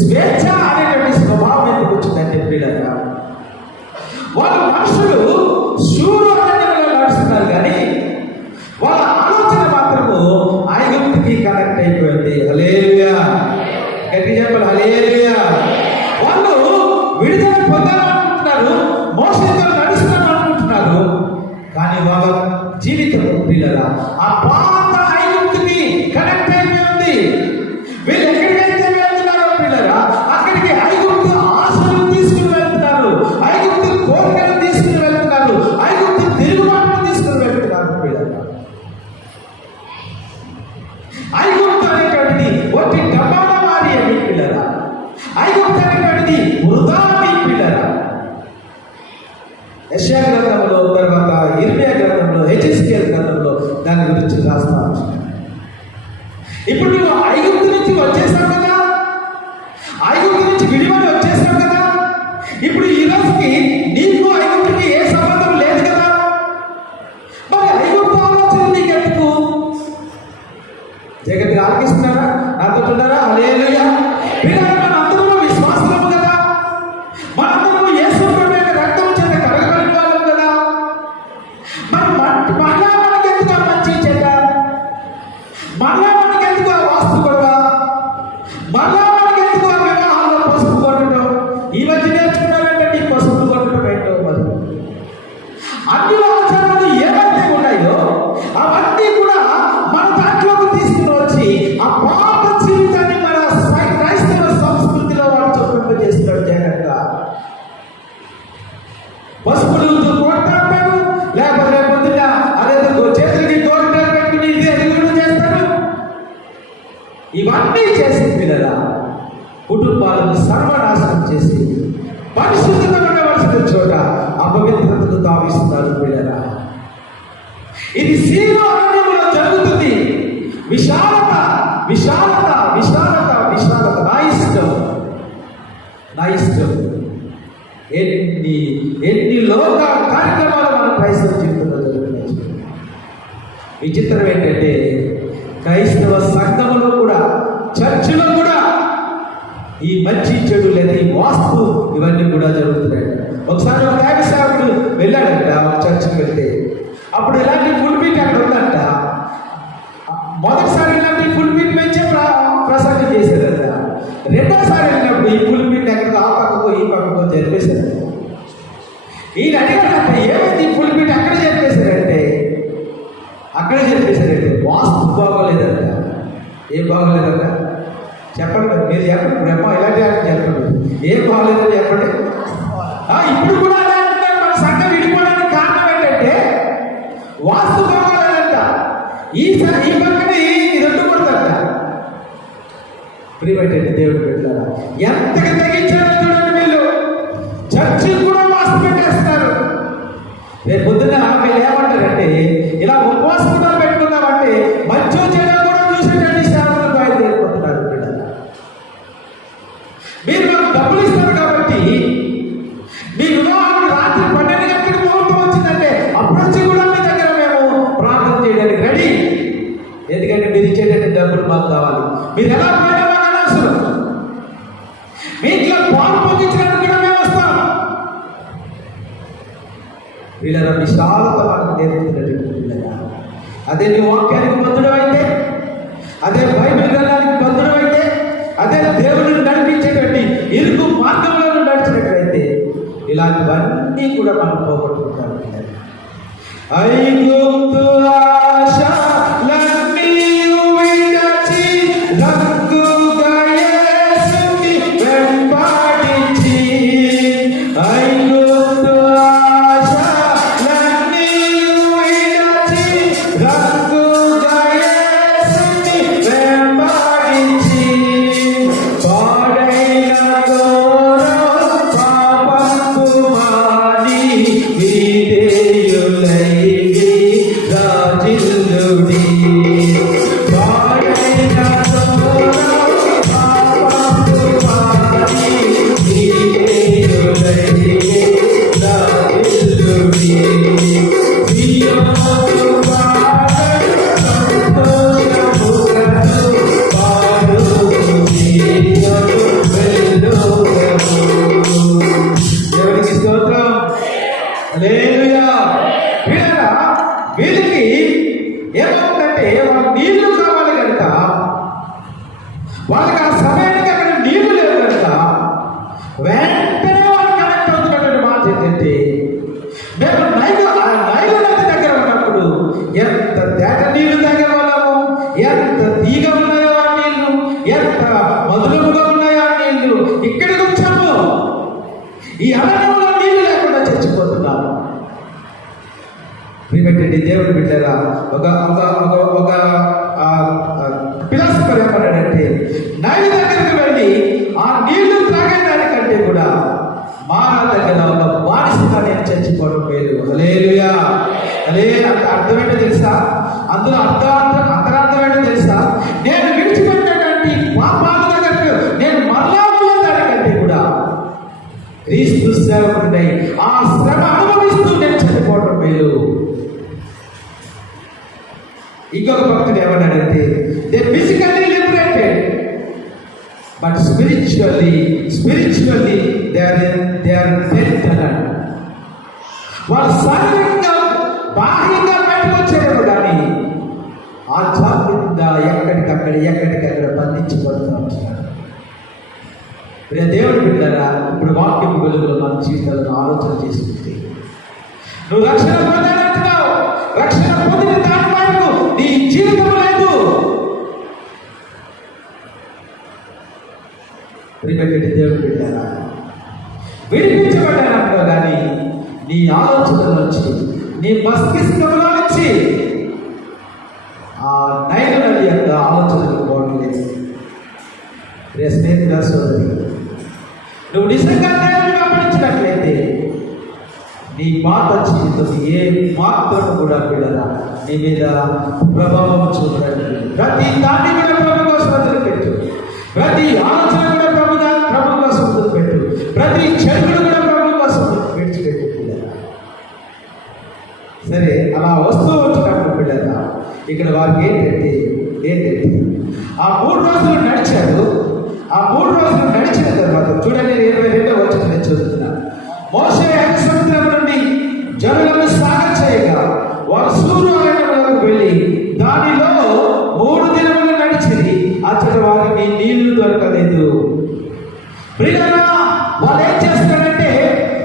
స్వేచ్ఛ అనేటువంటి స్వభావం ఎందుకు వచ్చిందంటే పిల్లరా, వాళ్ళ మనుషులు శూరు అరణ్యంలో నడుస్తున్నారు కానీ వాళ్ళ ఆలోచన మాత్రము ఐగుప్తుకి కనెక్ట్ అయిపోయింది. హల్లెలూయా, గట్టి చెప్పాలి హల్లెలూయా. వాళ్ళు విడుదల పొందాలనుకుంటున్నారు, మోసంతో నడుస్తామనుకుంటున్నారు, కానీ వాళ్ళ జీవితం పిల్లరా ఆ పాత ఐగుప్తుకి కనెక్ట్ అయిపోయింది. వీళ్ళు ఎక్కడికైతే వెళ్తున్నారో పిల్లరా అక్కడికి ఐగుప్తు ఆశలు తీసుకుని వెళ్తున్నారు, ఐగుప్తు కోరికలు తీసుకుని వెళ్తున్నారు, ఐగుప్తు తిరుగుబాటును తీసుకుని వెళ్తున్నారు పిల్లరా. ఐగుప్తు అనేటువంటిది ఒట్టి డబ్బాలో మారి అని పిల్లరా, ఐగుప్తు అనేటువంటిది వృధా అని పిల్లరా. యెషయా గ్రంథంలో, తర్వాత ఇర్మియా గ్రంథంలో, హెచెస్కేల్ గ్రంథంలో దాని గురించి రాస్తాను. ఇప్పుడు నువ్వు ఐగుప్తు నుంచి వచ్చేసావు కదా, ఐగుప్తు నుంచి విడిపడి వచ్చేసావు కదా, ఇప్పుడు ఈ రోజుకి నీకు ఐగుప్తుకి ఏ సంబంధం లేదు కదా, మరి ఐగుప్తు ఆలోచన నీకు ఎందుకు? జగత్తుగా ఆలకిస్తున్నారా? నాతో ఉన్నారా? హల్లెలూయా. మనందరూ విశ్వాసము కదా, మనందరూ యేసు ప్రభు యొక్క రక్తం చేత కడగబడిన వాళ్ళం కదా, మరి మళ్ళా మనకి ఎందుకు ఆ మంచి చెడ్డ, మళ్ళా మనకి ఎందుకు ఆ వాస్తు గొడవ, మళ్ళా మనకి ఎందుకు ఆ వివాహాల్లో పసుపు కొట్టడం? ఈ మధ్య నేర్చుకున్నారంటే నీ పసుపు కొట్టడం ఏంటో. మరి అన్ని ఆచారాలు ఏవైతే ఉన్నాయో అవన్నీ కూడా మన దాంట్లోకి తీసుకుని వచ్చి ఆ పాప జీవితాన్ని మన క్రైస్తవ సంస్కృతిలో వాడు చొప్పింపజేస్తున్నాడు. జాగ్రత్త. పసుపులు కొడతాడు, లేకపోతే పొద్దున్న అదేదో చేతులకి కోరికలు పెట్టుకుని ఇది ఎదుగుడు చేస్తాడు. ఇవన్నీ చేసి పిల్లల కుటుంబాలను సర్వనాశనం చేసి పరిశుద్ధత ఉండవలసిన చోట అపవిత్రతకు తావిస్తున్నారు పిల్లల. ఇది సీను అరణ్యంలో జరుగుతుంది. విశాలత విశాలత విశాలత విశాలత, నా ఇష్టం. ఎన్ని లోక కార్యక్రమాలు మన క్రైస్తవ జీవితంలో జరుగుతున్నాయి. విచిత్రం ఏంటంటే క్రైస్తవ సంఘంలో కూడా, చర్చిలో కూడా ఈ మంచి చెడు లేదా ఈ వాస్తు ఇవన్నీ కూడా జరుగుతున్నాయి. ఒకసారి ఒక ఆయన సేవకుడు వెళ్ళాడంట ఒక చర్చికి వెళ్తే, అప్పుడు ఇలాంటి ఫుల్ బీట్ అక్కడ ఉందంట. మొదటిసారి ఇలాంటి ఫుల్ బీట్ పెంచే ప్రసంగం చేశారంట. రెండోసారి వెళ్ళినప్పుడు ఈ ఫుల్ బీట్ ఎక్కడ ఆ పక్కకో ఈ పక్కకో జరిపేశారంట. ఈయన అడిగారంట, ఏమైంది ఫుల్ బీట్ అక్కడ జరిపేశారంటే వాస్తు బాగోలేదంట. ఏం బాగోలేదంట చెప్పండి, మీరు చెప్పండి. బ్రహ్మ ఇలాంటి చెప్పండి, ఏం బాగోలేదని చెప్పండి. ఇప్పుడు కూడా అలా అంటున్నారు. మన సంఘం విడిపోవడానికి కారణం ఏంటంటే వాస్తు బాగోలేదంట. ఈ పక్కన ఈ రెండు కొడతారంట. ప్రియమైనటువంటి దేవుడు పెట్టారా, ఎంతగా తగ్గించారో చూడండి. వీళ్ళు చర్చి కూడా వాస్తు పెట్టేస్తారు. రేపు పొద్దున్న వీళ్ళు ఏమంటారంటే, ఇలా ఉపవాస కుటాలు పెట్టుకుందామంటే పోయడానికి రెడీ. ఎందుకంటే మీరు ఇచ్చేటట్టు డబ్బులు మాకు కావాలి. మీరు ఎలా పోయినా మాకు అనవసరం. మీ ఇంట్లో పాలు పొందించినందుకు కూడా మేము వస్తాం. వీళ్ళ విశాలత మనకు నేర్పుతున్నటువంటి పిల్లగా, అదే నీ వాక్యానికి బద్ధుడు అయితే, అదే బైబిల్ గ్రంథానికి బద్ధుడు అయితే, అదే దేవుడిని నడిపించేటువంటి ఇరుకు మార్గంలో నడిచినట్లయితే ఇలాంటివన్నీ కూడా మనం పోగొట్టుకుంటాం. ఐగుప్తు ఆశలన్నీ విడచి రంగుగా యేసుని వెంబడించి, ఐగుప్తు ఆశలన్నీ విడచి రంగుగా యేసుని వెంబడించి, పాడైన పాపంపు మాని విధేయులై రాజిల్లుడి, పాడైన పాపంపు మాని విధేయులై రాజిల్లుడి, దేవునికి స్తోత్రం. హల్లెలూయా. వీళ్ళకి ఏమవుతుందంటే వాళ్ళ నీళ్లు కావాలి కనుక, వాళ్ళకి ఆ సమయానికి అక్కడ నీళ్లు లేవు కనుక వెంటనే వాళ్ళు కనెక్ట్ అవుతున్నటువంటి మాట ఏంటంటే, మేము నైలు నది దగ్గర ఉన్నప్పుడు ఎంత తేట నీళ్లు తాగే వాళ్ళము, ఎంత తీగ ఉన్నాయో ఆ నీళ్లు, ఎంత మధురముగా ఉన్నాయో ఆ నీళ్లు. ఇక్కడికి వచ్చాము, ఈ అరణ్యంలో నీళ్లు లేకుండా చచ్చిపోతున్నాము. ప్రియమైనటువంటి దేవుని బిడ్డగా ఒక ఫిలాసఫర్ ఏమన్నాడంటే, నది దగ్గరికి వెళ్ళి ఆ నీళ్లు త్రాగేదానికంటే కూడా మారా దగ్గర ఒక బానిసగా నేను చచ్చిపోవడం మేలు. హల్లెలూయా. అర్థమేంటో తెలుసా? అందులో అంతరార్థం ఏంటో తెలుసా? నేను విడిచిపెట్టినటువంటి పాపాల దగ్గరకు నేను మరలా దానికంటే కూడా క్రీస్తు సేవకుడై ఆ శ్రమ అనుభవిస్తూ నేను చనిపోవడం మేలు. ఇంకొక భక్తుడు ఏమన్నాడంటే, they physically liberated but spiritually they are dead అన్నాడు. వాళ్ళు శారీరకంగా బాహ్యంగా బయటకు వచ్చారేమో కానీ ఆధ్యాత్మికంగా ఎక్కడికక్కడ బంధించబడుతూ ఉంటున్నారు. దేవుడు బిడ్డలారా, ఇప్పుడు వాక్యం వెలుగులో మన జీవితాలను ఆలోచన చేసుకుంటే, నువ్వు రక్షణ పొందాలంటున్నావు, రక్షణ పొందిన దాని వరకు నీ జీవితం లేదు. ప్రియమైన దేవుడు బిడ్డలారా, విడిపించబడ్డానంటున్నావు కానీ నీ ఆలోచనల నుంచి, నీ మస్తిష్కంలో నుంచి ఆ నైలు నది యొక్క ఆలోచనలు పోవడం లేదు. స్నేహితుల సోదరి, నువ్వు నిజంగా దేవుని వెంబడించినట్లయితే నీ పాత జీవితం ఏ మాత్రం కూడా బిడ్డరా నీ మీద ప్రభావం చూపడానికి, ప్రతి దాన్ని కూడా ప్రభు కోసం వదిలిపెట్టు, ప్రతి ఆలోచన కూడా ప్రభు కోసం వదిలిపెట్టు, ప్రతి చెడును కూడా ప్రభు కోసం విడిచిపెట్టు పిల్లరా. సరే, అలా వస్తూ వచ్చినప్పుడు పిల్లరా ఇక్కడ వారికి ఏంటంటే ఆ 3 రోజులు నడిచారు. ఆ 3 రోజులు నడిచిన తర్వాత చూడండి, 22వ వచనం నేను చదువుతున్నాను. మోషే సముద్రం నుండి జనులను సాగచేయగా వారు సూరు అరణ్యములకు వెళ్ళి దానిలో 3 దినములు నడిచింది. అచ్చట వారికి నీళ్లు దొరకలేదు. ప్రియులారా, వాళ్ళు ఏం చేస్తారంటే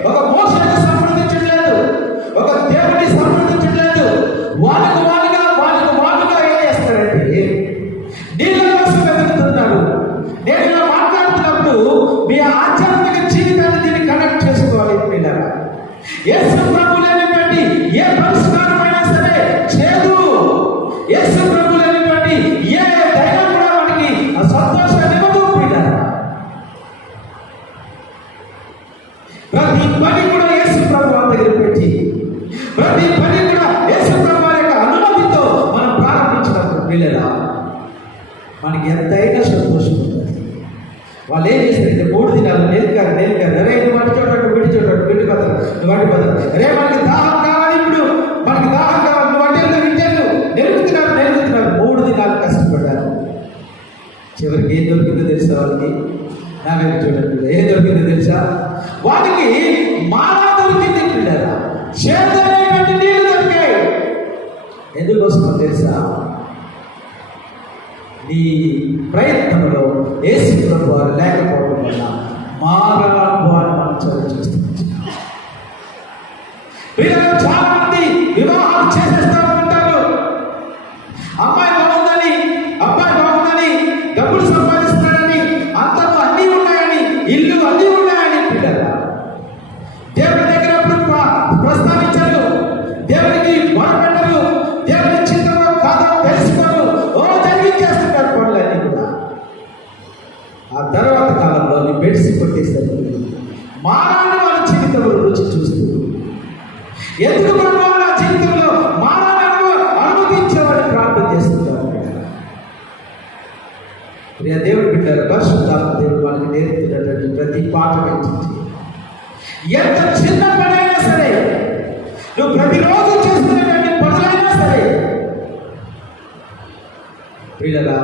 ఒక మోషేని సంప్రదించట్లేదు, ఒక దేవుడిని సంప్రదించట్లేదు. వాళ్ళకు వాళ్ళుగా ఏం చేస్తారంటే నీళ్ళ కోసం వెతుకుతున్నారు. నేను ఇలా మాట్లాడుతున్నప్పుడు మీ ఆధ్యాత్మిక జీవితాన్ని దీన్ని కనెక్ట్ చేసుకోవాలి. పిల్లరా, యేసు ప్రభు లేనిటువంటి ఏ పరిష్కారమైనా సరే చేదు, యేసు ప్రభు లేనిటువంటి ఏ దైవం కూడా మనకి సంతోషాన్ని ఇవ్వదు. పిల్లరా, ప్రతి పని కూడా యేసు ప్రభు దగ్గర పెట్టి, ప్రతి పని కూడా యేసు ప్రభు యొక్క అనుమతితో మనం ప్రారంభించినప్పుడు పిల్లరా మనకి ఎంతైనా సంతోషం ఉంటుంది. వాళ్ళు ఏం చేస్తారంటే 3 దినాలు నేర్కారు. రే నువ్వు అటు చోట విడి పదరు, నువ్వు అటు పదరు. రే మనకి దాహం కావాలి, ఇప్పుడు మనకి దాహం కావాలి, నువ్వు అంటే నిలుపు చివరికి ఏం దొరికిందో తెలుసా వాళ్ళకి? నా వైపు చూడండి, ఏం దొరికిందో తెలుసా? వాటికి మారా దొరికింది పిల్లరా, చేతనేటువంటి నీళ్ళు దొరికాయి. ఎందుకోసమో తెలుసా? నీ ప్రయత్నంలో యేసు ప్రభువు వారు లేకపోవడం వల్ల మారా అనుభవాన్ని మనం చూస్తున్నాం. పిల్లలు చాలా మంది వివాహాలు చేసేస్తా ఉంటారు. అమ్మాయి బాగుందని, అబ్బాయి బాగుందని, డబ్బులు సంపాదిస్తున్నాడని, అంతకు అన్నీ ఉన్నాయని, ఇల్లు అన్నీ ఉన్నాయని పిల్లలు దేవుని దగ్గర ప్రస్తావించరు, దేవునికి మొరపెట్టరు, దేవుని చిత్తమో కాదో తెలుసుకోరు, ఓ జరిగించేస్తుంటారు పనులన్నీ కూడా. ఆ తర్వాత కాలంలో నీ బెడ్స్ కొట్టేస్తారు. మారాన్ని వాళ్ళ జీవితంలో రుచి చూస్తూ, ఎందుకు ప్రభు నా జీవితంలో మారాలను అనుమతించాలని ప్రార్థన చేస్తుంటారు. ప్రియ దేవుడు బిడ్డలు, పరిశుద్ధాత్మ దేవుడు మనకి నేర్పుతున్నటువంటి ప్రతి పాఠం ఏంటంటే, ఎంత చిన్న పనైనా సరే, నువ్వు ప్రతిరోజు చేస్తున్నటువంటి పనులైనా సరే ప్రియులరా,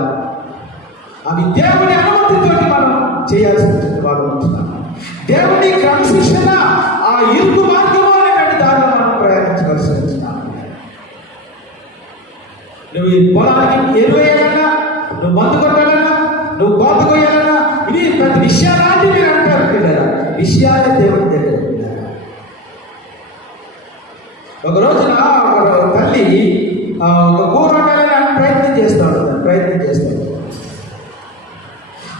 అవి దేవుని అనుమతితో మనం చేయాల్సిన వారు ఉంటున్నాం. దేవుని క్రమశిక్షణ ఆ ఇరుకు మార్గము అనేటువంటి దారిలో మనం ప్రయాణించవలసి ఉంటున్నాం. నువ్వు ఈ పొలానికి ఎరువు వేయాలన్నా, నువ్వు మందు కొట్టాలన్నా, నువ్వు కోత కొయ్యాలన్నా, ఇది ప్రతి విషయాలాంటి మీరు అంటారు పిల్లరా. విషయాలే దేవుని దగ్గర పిల్లరా. ఒక రోజున ఒక తల్లి ఒక కూర వండాలని ప్రయత్నం చేస్తూ ఉంటుంది.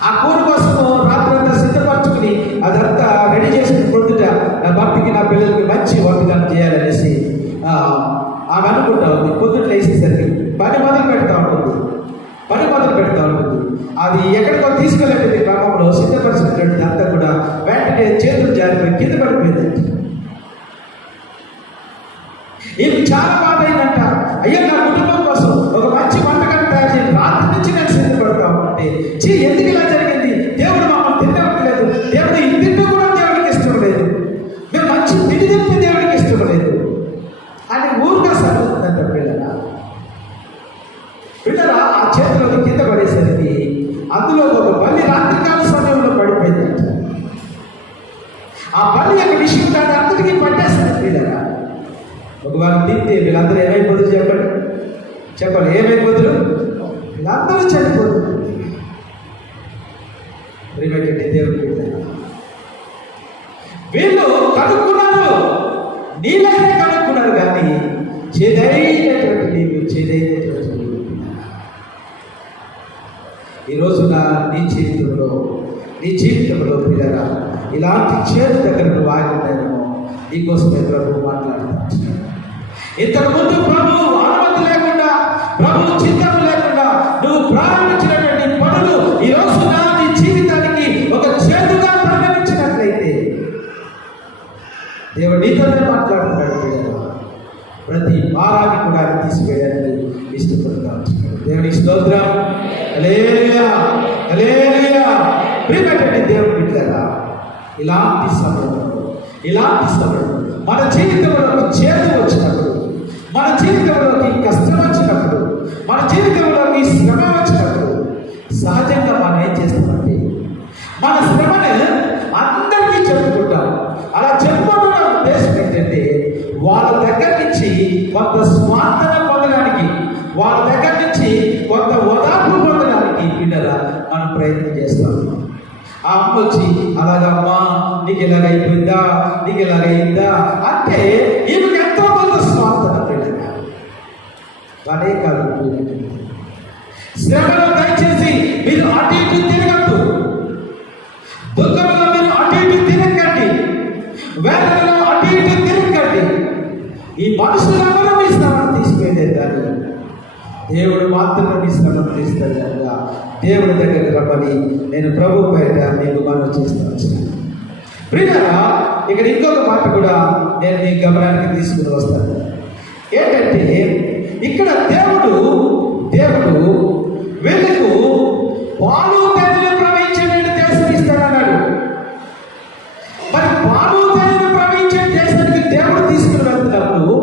ఆ కూర కోసం రాత్రంతా సిద్ధపరచుకుని అదంతా రెడీ చేసిన పొద్దుట నా భర్తకి, నా పిల్లలకి మంచి వంటకాలు చేయాలనేసి ఆమె అనుకుంటా ఉంది. పొద్దుట వేసేసరికి పని మొదలు పెడతా ఉంటుంది. అది ఎక్కడికో తీసుకెళ్ళేటువంటి క్రమంలో సిద్ధపరిచినటువంటి అంతా కూడా వెంటనే చేతులు జారిపోయి కింద పడిపోయిందంట. ఇది చాలా బాధ అయిందంట. అయ్యో, నా కుటుంబం కోసం ఒక మంచి వంటకాన్ని తయారు చేసి రాత్రి నుంచి నేను సిద్ధపడతా ఉంటే, ఎందుకు ఇలా జరిగింది? దేవుడు మమ్మల్ని తినట్లేదు, దేవుడు ఈ తిండి కూడా దేవుడికి ఇష్టం లేదు, మేము మంచి తిండి తింటే దేవుడికి ఇష్టం లేదు అని ఊరుగా సరుగుతుందంట పిల్లరా. ఆ చేతిలో కింద పడేసరికి అందులో ఒక బల్లి రాత్రికాల సమయంలో పడిపోయిందంట. ఆ బల్లి యొక్క విషయం దాన్ని అందరికీ పట్టేస్తారు పిల్లరా. ఒకవేళ తింటే వీళ్ళందరూ ఏమైపోతుంది చెప్పండి, ఏమైపోతురు? వీళ్ళందరూ చనిపోతున్నారు. దేవుడు వీళ్ళు కనుక్కున్నారు, నీళ్ళనే కనుక్కున్నారు, కానీ చేదైనటువంటి నీళ్ళు, చేదైనటువంటి నీళ్ళు. ఈరోజున నీ జీవితంలో పిల్లరా ఇలాంటి చేదు దగ్గర నువ్వు ఆగిపోయామో నీకోసమే ప్రభు మాట్లాడుతున్నాడు. ఇంతకుముందు ప్రభు అనుమతి లేకుండా, ప్రభు చిత్తము లేకుండా నువ్వు ప్రారంభించినటువంటి పనులు ఈ రోజున నీ జీవితానికి ఒక చేదుగా పరిగణించినట్లయితే దేవుడు నీతోనే మాట్లాడుతున్నాడు. ప్రతి భారాన్ని కూడా తీసివేయడానికి ఇష్టపడతా ఉంటున్నాడు. దేవునికి స్తోత్రం. హల్లెలూయా, హల్లెలూయా. ప్రియమైనటువంటి దేవుని బిడ్డలారా, ఇలాంటి సమయంలో మన జీవితంలోకి చేదు వచ్చినప్పుడు, మన జీవితంలోకి కష్టం వచ్చినప్పుడు, మన జీవితంలోకి శ్రమ వచ్చినప్పుడు సహజంగా మనం ఏం చేస్తామంటే మన శ్రమని అందరికీ చెప్పుకుంటాం. అలా చెప్పుకోవడం ఉద్దేశం ఏంటంటే వాళ్ళ దగ్గర నుంచి కొంత స్వార్థన పొందడానికి, వాళ్ళ దగ్గర నుంచి కొంత ఓదార్పు పొందడానికి పిల్లరా మనం ప్రయత్నం చేస్తాం. ఆ అమ్మ వచ్చి అలాగమ్మా నీకు ఇలాగైపోయిందా, నీకు ఇలాగైందా అంటే ఈమెకి ఎంతో కొంత స్వార్థన పిల్లగా. అదే కాదు, శ్రమలో దయచేసి మీరు అటు ఇటు తిరగద్దు, దుఃఖంలో మీరు అటు ఇటు తిరగండి, వేదనలో అటు ఇటు తిరగండి. ఈ మనుషులందరూ మీ శ్రమను తీసిపోయేదే కానీ దేవుడు మాత్రమే మీ శ్రమను తీస్తాడు కనుక దేవుడి దగ్గరికి రమ్మని నేను ప్రభు బయట మీకు మనం చేస్తాను. ప్రియులారా, ఇక్కడ ఇంకొక మాట కూడా నేను మీ గమనానికి తీసుకుని వస్తాను. ఏంటంటే ఇక్కడ దేవుడు వీళ్ళకు పాలు తేనెలు ప్రవహించేటువంటి దేశం ఇస్తాడన్నాడు. మరి పాలు తేనెలు ప్రవహించే దేశానికి దేవుడు తీసుకుని వెళ్తున్నప్పుడు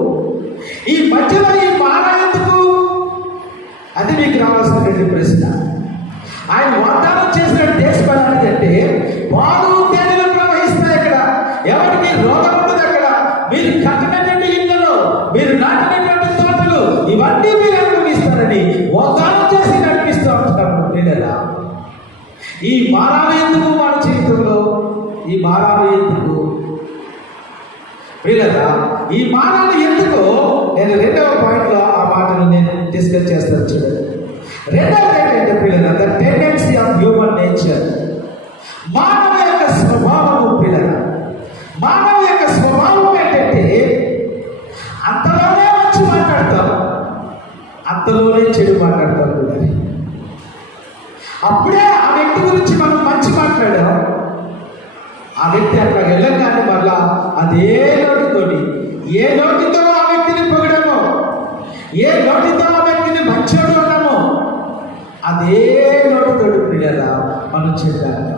ఈ మధ్యలో ఈ మార ఎందుకు? అది మీకు రావాల్సినటువంటి ప్రశ్న. ఆయన వాగ్దానం చేసిన దేశం అంటే పాలు తేనెలు ప్రవహిస్తాయి అక్కడ. ఎవరికి రోగం ఉండదు అక్కడ. మీరు కట్టినటువంటి ఇళ్ళలో, మీరు నాటినటువంటి తోటలు ఇవన్నీ మీరు అనుభవిస్తారని వాగ్దానం చేసి నడిపిస్తూ ఉంటున్నారు. లేదా ఈ మారాలు ఎందుకు మన జీవితంలో? ఈ మారాలు ఎందుకు ప్రియులరా? ఈ మారాలు ఎందుకో నేను రెండవ పాయింట్లో ఆ మాటను నేను డిస్కస్ చేస్తాను. చూడండి, రెండవది ఏంటంటే ప్రియులరా, the tendency of human nature. మానవ యొక్క స్వభావము ప్రియులరా, మానవ యొక్క స్వభావం ఏంటంటే అంతలోనే మంచి మాట్లాడతాం, అంతలోనే చెడు మాట్లాడతాం కూడా. అప్పుడే ఆ వ్యక్తి గురించి మనం మంచి మాట్లాడాం, ఆ వ్యక్తి అట్లా వెళ్ళగానే మళ్ళా అదే నోటితోటి, ఏ నోటితో ఆ వ్యక్తిని పొగడమో, ఏ నోటితో ఆ వ్యక్తిని మంచోడు అన్నామో అదే నోటితోటి పిల్లలా మనం చెప్పాలి.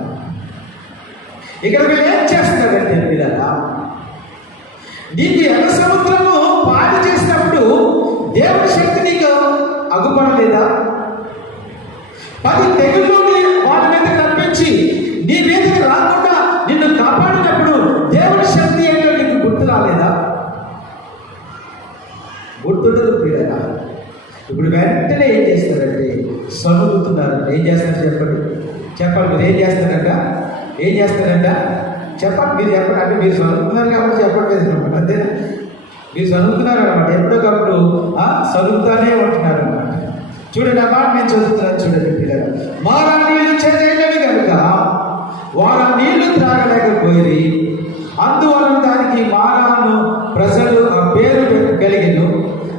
ఇక్కడ వీళ్ళు ఏం చేస్తున్నారంటే పిల్లలా, నీకు ఎర్ర సముద్రము పాడు చేసినప్పుడు దేవుడి శక్తి నీకు అగుపడలేదా? 10 తెగుళ్ళు వాటి మీద కనిపించి నీ మీదకి రాకుండా నిన్ను కాపాడినప్పుడు దేవుడి శక్తి ఏంటో నీకు గుర్తు రాలేదా? గుర్తుండదు ప్రియులారా. ఇప్పుడు వెంటనే ఏం చేస్తారంటే సనుగుతున్నారు. ఏం చేస్తారు చెప్పండి, చెప్పాలి. మీరు ఏం చేస్తారంట, ఏం చేస్తారంట చెప్పండి. మీరు చెప్పండి. అంటే మీరు సనుగుతున్నారు కాబట్టి చెప్పట్లేదు అనమాట. అంతే, మీరు చదువుతున్నారు అనమాట. ఎప్పటికప్పుడు చదువుతానే ఉంటున్నారు అనమాట. చూడండి, ఆ మాట నేను చదువుతున్నాను. చూడండి పిల్లలు, మారా నీళ్లు చేదేయలేదు కనుక వారు నీళ్లు త్రాగలేకపోయి, అందువలన దానికి మారాను ప్రజలు ఆ పేరు కలిగిన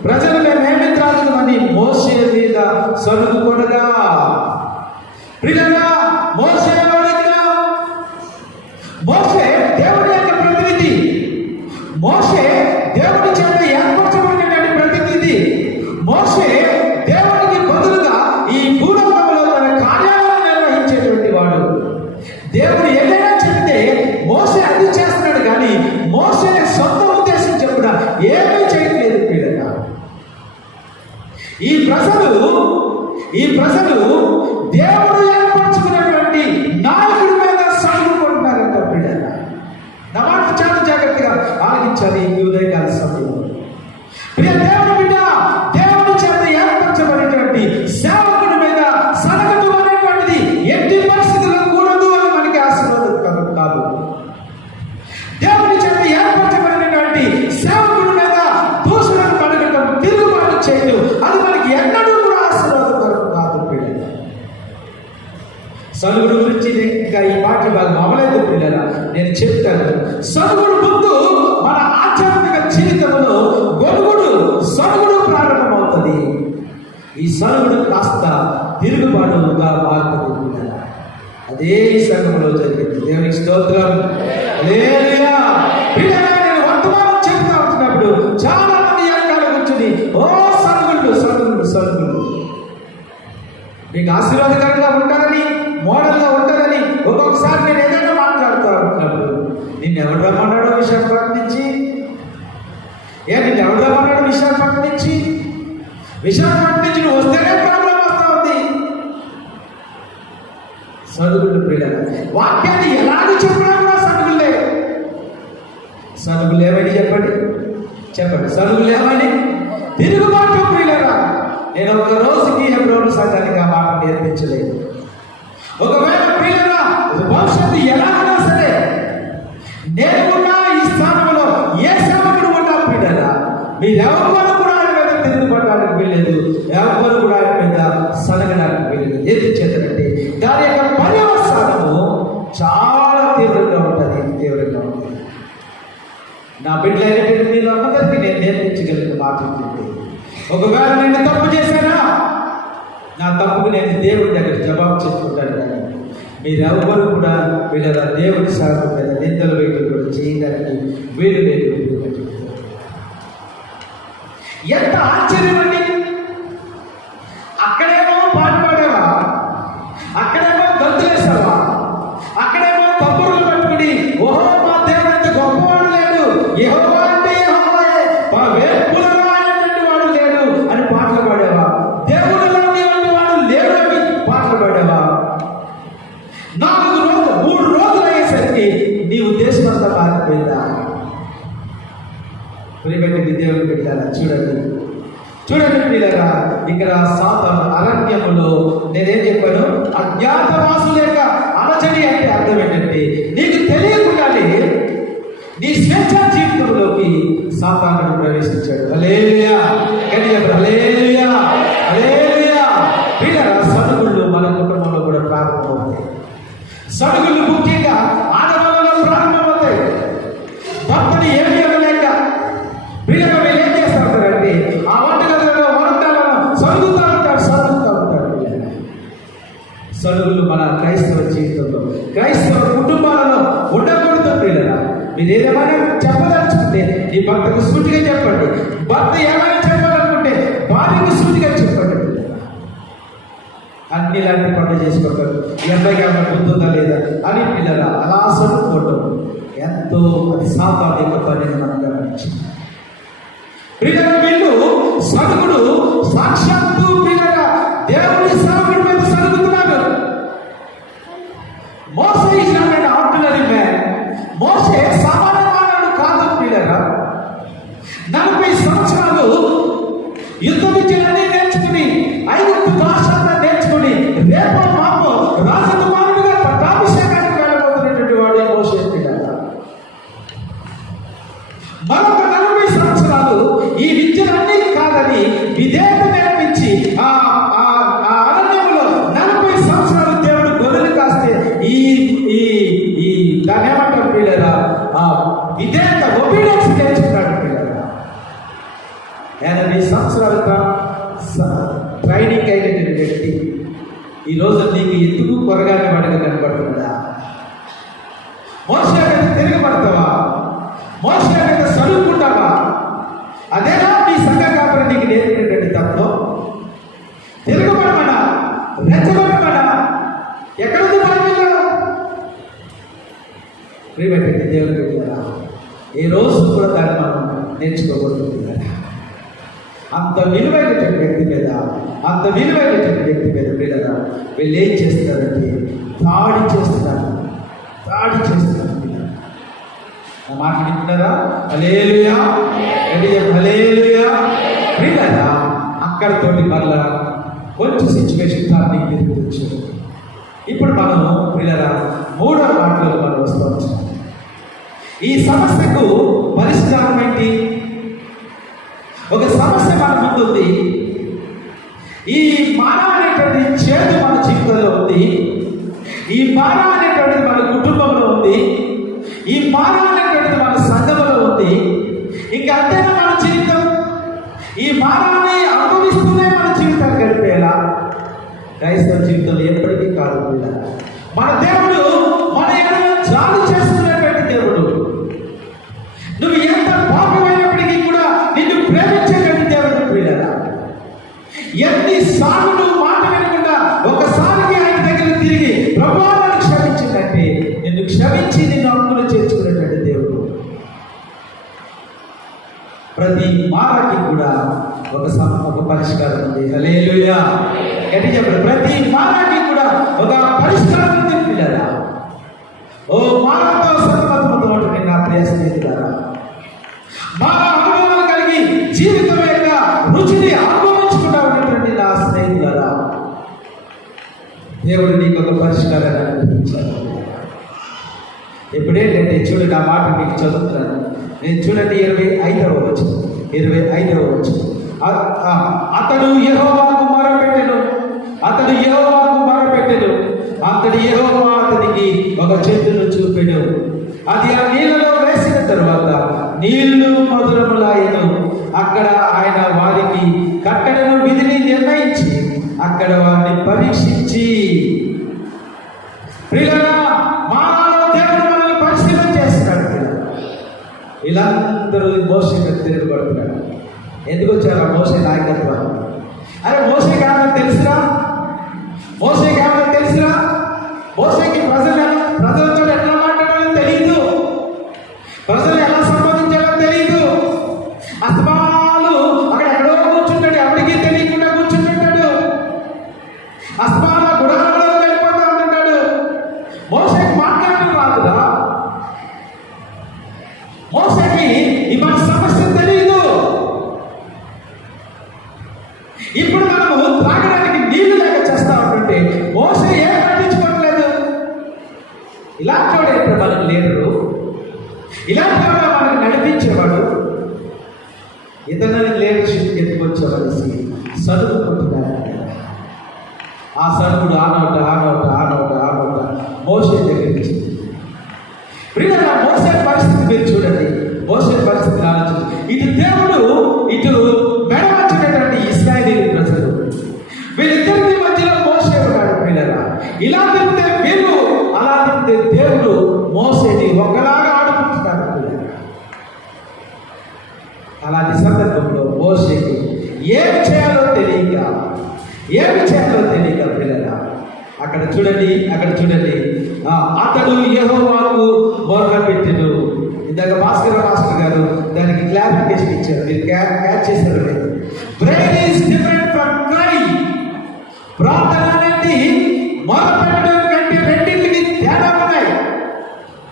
ప్రజలు మేమేమి త్రాగుతామని మోషే మీద సనుగుకొనగా. ప్రియులారా, మోషే దేవుడి యొక్క ప్రతినిధి, మోషే దేవుడి చేత ఏర్పరచబడినటువంటి ప్రతినిధి. మోషే దేవుడికి బదులుగా ఈ భూలోకంలో తన కార్యాలను నిర్వహించేటువంటి వాడు. దేవుడు ఏదైనా చెప్తే మోషే అది చేస్తున్నాడు, కానీ మోషే సొంత ఉద్దేశం చెప్పుడా ఏమీ చేయట్లేదు. పిల్లగా ఈ ప్రజలు దేవుడు ఏర్పరచుకున్నటువంటి నాయకుడి మీద సనుగుకుంటున్నారంట. పిల్లగా నా మాట చాలా జాగ్రత్తగా ఆలోచించాలి ఈ ఉదయకాల సమయంలో. ప్రియ దేవుని బిడ్డ, దేవుడి చేత ఏర్పరచబడినటువంటి సేవకుడి మీద సనగదు అనేటువంటిది ఎట్టి పరిస్థితుల్లో కూడదు అని మనకి ఆశీర్వాదం కాదు. దేవుడి చేత ఏర్పరచబడినటువంటి సేవకుడి మీద దూషణను పడగటం, తిరుగుబాటు చేయడం, అది మనకి ఎన్నడూ కూడా ఆశీర్వాదకరం కాదు. పిల్లలు, సనుగుడు గురించి ఇంకా ఈ మాట బాగా అమలేదు. పిల్లల, నేను చెప్తాను. సనుగుడు ముందు మన ఆధ్యాత్మిక జీవితంలో సనుగుడు ప్రారంభమవుతుంది. ఈ సనుగుడు కాస్త తిరుగుబాటుగా మారుతుంది. అదే ఈ సంఘంలో జరిగింది. దేవునికి స్తోత్రం. హల్లెలూయా. నేను వర్తమానం చెప్తా ఉంటున్నప్పుడు చాలా మంది వెనకాల కూర్చుని సనుగుళ్ళు మీకు ఆశీర్వాదకరంగా ఉంటారని, మోడల్గా ఉంటారని ఒక్కొక్కసారి నేను ఏదైనా మాట్లాడుతూ ఉంటున్నప్పుడు నిన్ను ఎవరు రమ్మన్నాడో విశాఖపట్నం నుంచి, నిన్ను ఎవరు రమ్మన్నాడో విశాఖపట్నం నుంచి నువ్వు వస్తేనే ప్రాబ్లం వస్తా ఉంది. సనుగుళ్ళు ప్రియులారా, వాక్యాన్ని ఎలాగ చెప్పినా కూడా సనుగులు ఏమని చెప్పండి. సనుగులు ఏమని? తిరుగుబాటు. ప్రియులారా, నేను ఒక రోజుకి హెబ్రోను సంఘానికి ఆ మాట నేర్పించలేదు. ఒకవేళ ప్రియులారా భవిష్యత్తు ఎలాగైనా సరే నేనున్నా ఈ స్థానంలో ఏ సేవకుడు ఉన్నా ప్రియులారా, మీరెవరు కూడా ఆయన మీద తిరుగుబడడానికి వీల్లేదు, ఎవరు కూడా ఆయన మీద సనగడానికి వీల్లేదు. ఏది చేతనంటే దాని యొక్క పర్యవసానము చాలా తీవ్రంగా ఉంటుంది. తీవ్రంగా ఉంటుంది. నా బిడ్డలైనటువంటి మీరు అందరికీ నేను నేర్పించగలిగిన మాట ఏంటంటే, ఒకవేళ నేను తప్పు చేశానా, నా తప్పుకు నేను దేవుడి దగ్గర జవాబు చెప్పుకుంటాను. కానీ మీరెవరు కూడా వీళ్ళ దేవుడి సాగు మీద నిందలు వేయడం కూడా చేయడానికి వీలు లేదు. ఎంత ఆశ్చర్యం అండి! అక్కడేమో పాట పాడేవా, అక్కడేమో గంతులేసావా, అక్కడేమో తప్పులు పట్టుకుని ఓహో మా దేవుడు అంత గొప్పవాడు లేడు, యెహోవా అంటే యెహోవాయే, వేర్పులలో ఆయనటువంటి వాడు లేడు అని పాటలు పాడేవా, దేవుడు లాంటి వాడు లేడు అని పాటలు పాడేవా. ఇక్కడ సాతాను అరణ్యములో నేనేం చెప్పాను, అజ్ఞాతవాసు లేక అలజడి అంటే అర్థం ఏంటంటే నీకు తెలియకుండానే నీ స్వేచ్ఛా జీవితంలోకి సాతానుడు ప్రవేశించాడు. హల్లెలూయా, గట్టిగా హల్లెలూయా, హల్లెలూయా. పిల్లల సడుగుళ్ళు మన కుటుంబంలో కూడా ప్రారంభమవుతాయి. సడుగుళ్ళు ముఖ్యంగా ఆడవాళ్ళలో ప్రారంభమవుతాయి. భర్తని ఏమి ఇవ్వలేక పిల్లలు వీళ్ళు ఏం చేస్తారంటే ఆ వంటగదిలో వంటలను సరుగుతూ ఉంటారు. సడుగులు మన క్రైస్తవ జీవితంలో, క్రైస్తవ కుటుంబాలలో ఉండకూడదు. పిల్లల మీరు ఏదేమైనా చెప్పదలుచుకుంటే నీ భర్తకు సూటిగా చెప్పండి. భర్త ఏమైనా చెప్పాలనుకుంటే భార్యకు సూటిగా చెప్పండి. అన్ని ఇలాంటి పనులు చేసుకుంటారు. ఈ అబ్బాయికి ఏమైనా గుర్తుందా లేదా అని పిల్లల అలా సరుకోవడం ఎంతో అది సాతాను యొక్క పనిని మనం గమనించాం. పిల్లల వీళ్ళు సడుగుడు సాక్షాత్తు పిల్లల దేవుడి సాగుడి మీద సరుగుతున్నారు. మోసే ఇస్రాయేల్ ఆర్డినరీ మ్యాన్. మోసే సామాన్య మానవుడు కాదు. పిల్లల 40 సంవత్సరాలు యుద్ధ విద్యలన్నీ నేర్చుకుని, ఐగుప్తు భాష నేర్చుకుని, రేపో మాపో రాజకుమారుడిగా పట్టాభిషేకానికి వెళ్ళబోతున్నటువంటి వాడు మోసే. పిల్లల మరొక 40 సంవత్సరాలు ఈ విద్యలన్నీ కాదని విధేయత నేర్పించి ఆ అరణ్యంలో 40 సంవత్సరాలు దేవుడు గొర్రెలు కాస్తే ఈ దాన్ని ఏమంటారు పిల్లల విధేయత ఒబీడియన్స్ నేర్చుకున్నాడు. పిల్లల 80 సంవత్సరాలుగా ట్రైనింగ్ అయినటువంటి వ్యక్తి ఈరోజు నీకు ఎందుకు కొరగానే వాడిగా కనబడుతుందా? మోసే మీద తిరగబడతావా? మోసే మీద చదువుకుంటావా? అదేనా నీ సంఘ కాపరి నీకు నేర్పినటువంటి తత్వం? తిరగబడమనా, రెచ్చగొట్టమనా? ఎక్కడుంది బైబిల్లో? ప్రియమైనటువంటి దేవుని బిడ్డలారా, ఏ రోజు కూడా దాన్ని మనం నేర్చుకోకూడదు. అంత విలువైనటువంటి వ్యక్తి మీద, అంత విలువైనటువంటి వ్యక్తి మీద పిల్లల వీళ్ళు ఏం చేస్తున్నారంటే దాడి చేస్తున్నారు. నా మాట వింటున్నారా? హల్లెలూయా, హల్లెలూయా. పిల్లల అక్కడితోటి మళ్ళా కొంచెం సిచ్యువేషన్ టాపిక్ తిరుగుతూ ఇప్పుడు మనం పిల్లల 3వ మాటలో మనం వస్తాం. ఈ సమస్యకు పరిష్కారం ఏంటి? ఒక సమస్య మన ముందు ఉంది. ఈ మాన అనేటువంటి చేదు మన జీవితంలో ఉంది. ఈ మాన అనేటువంటిది మన కుటుంబంలో ఉంది. ఈ మాన అనేటువంటిది మన సంఘంలో ఉంది. ఇంకా అంతేనా మన జీవితం? ఈ మానాన్ని అనుభవిస్తూనే మన జీవితాన్ని గడిపేలా? క్రైస్తవ జీవితంలో ఎప్పటికీ కాదు. మన దేవుడు మన ఎడల జాలి చేస్తున్నటువంటి దేవుడు. నువ్వు ఎంత పాపమైనప్పటికీ కూడా నిన్ను ప్రేమించేటువంటి దేవుడు. పిల్లలా ఎన్నిసార్లు నువ్వు మాట వినకుండా ఒకసారికి ఆయన దగ్గర తిరిగి ప్రభువాన్ని క్షమించిందంటే నిన్ను క్షమించి నిన్ను అప్పులు చేర్చుకునేటువంటి దేవుడు. ప్రతి మాటకి కూడా ఒక పరిష్కారం ఉంది. హల్లెలూయా, గట్టి చెప్పండి. ప్రతి మాటకి కూడా ఒక పరిష్కారం ఉంది. పిల్లలా ఓ మాటతో సతమతమవుతున్నటువంటి నా ప్రియ స్నేహితులారా, మా అనుభవాలు కలిగి జీవితం యొక్క రుచిని అనుభవించుకుంటా ఉన్నటువంటి నా స్నేహితులారా, దేవుడు నీకు ఒక పరిష్కారాన్ని అనుభవించాలి. ఎప్పుడేంటంటే చూడండి, నా మాట మీకు చదువుతున్నాను. నేను చూడండి 25వ వచనం. అతడు యెహోవాకు మొరపెట్టెను. అతడు యెహోవా అతనికి ఒక చెట్టును చూపెను. అది ఆ నీళ్ళలో వేసిన తరువాత నీళ్లు మధురములాయెను. అక్కడ ఆయన వారికి కట్టడను విధిని నిర్ణయించి అక్కడ వారిని పరీక్షించి. ప్రియులారా, మానవుడు దేవుడు మనల్ని పరిశీలన చేస్తున్నాడు. వీళ్ళందరూ మోసే మీద తిరగబడుతున్నాడు. ఎందుకు వచ్చారు ఆ మోసే నాయకత్వం? అరే మోసేకి ఏమైనా తెలుసురా? మోసేకి ప్రజలతో ఎట్లా మాట్లాడాలో తెలియదు. ప్రజలు ఎలా సంబోధించాలో తెలియదు. అస్మాలు అక్కడ ఎక్కడో కూర్చుంటాడు, ఎవరికి తెలియకుండా కూర్చుంటుంటాడు. అస్మాల గుడాలలో వెళ్ళిపోతా ఉంటుంటాడు. మోసేకి మాట్లాడడం రాదురా? మోసేకి ఈ మన సమస్య తెలియదు. ఇప్పుడు మనం ఇలాంటి వాడు మనకు నడిపించేవాడు ఇతరులని లీడర్షిప్ ఎత్తుకొచ్చేవాళ్ళసి చదువుకుంటున్నారు. ఆ చదువుడు ఆనోట మోషే దగ్గర ఇచ్చింది. ప్రియులారా, మోసే పరిస్థితి మీరు చూడండి. మోసే పరిస్థితిని ఆలోచించి, ఇటు దేవుడు, ఇటు మెడవచ్చినటువంటి ఇశ్రాయేలు ప్రజలు, వీళ్ళిద్దరి మధ్యలో మోసే ఉన్నాడు. ప్రియులారా, ఇలా తిప్పితే వీళ్ళు, అలా తిప్పితే దేవుడు మోసేని ఒకలాగా ఆడుకుంటున్నారు. అలాంటి సందర్భంలో మోసేకి ఏమి చేయాలో తెలియక పిల్లరా, అక్కడ చూడండి అతడు యెహోవాకు మొర్ర పెట్టెను. ఇందాక భాస్కర్ మాస్టర్ గారు దానికి క్లారిఫికేషన్ ఇచ్చారు. మీరు క్యాచ్ చేశారు లేదు? Prayer is different from cry. ప్రార్థన అనేది మొర్ర పెట్టడం కంటే రెండింటికి తేడా ఉన్నాయి.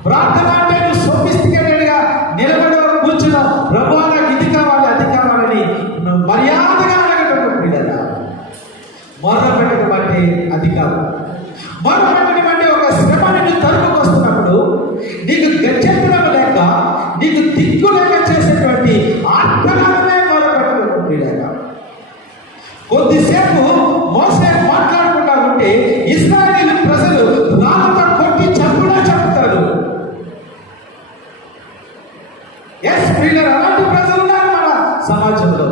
ప్రార్థన అంటే నువ్వు సోఫిస్టికేటెడ్గా నిలబడి కూర్చున్నావు, ప్రభువా నాకు ఇది కావాలి అది కావాలని మర్యాదగా అడగటం పిల్లరా. మొర్ర పెట్టడం అంటే అది కాదు. మొర్ర పెట్టడం అంటే ఒక శ్రమని నువ్వు తరుపుకొస్తున్నప్పుడు నీకు గచ్చంతరం లేక, నీకు దిక్కు లేక చేసేటువంటి ఆత్మగానే మొర్ర పెట్టడం పిల్లరా. కొద్దిసేపు మోసే మాట్లాడుకుంటా ఉంటే ఇశ్రాయేలు ప్రజలు రాళ్ళతో కొట్టి చంపుతారు. ఎస్ పిల్లలు, అలాంటి ప్రజలు ఉన్నారు మన సమాజంలో.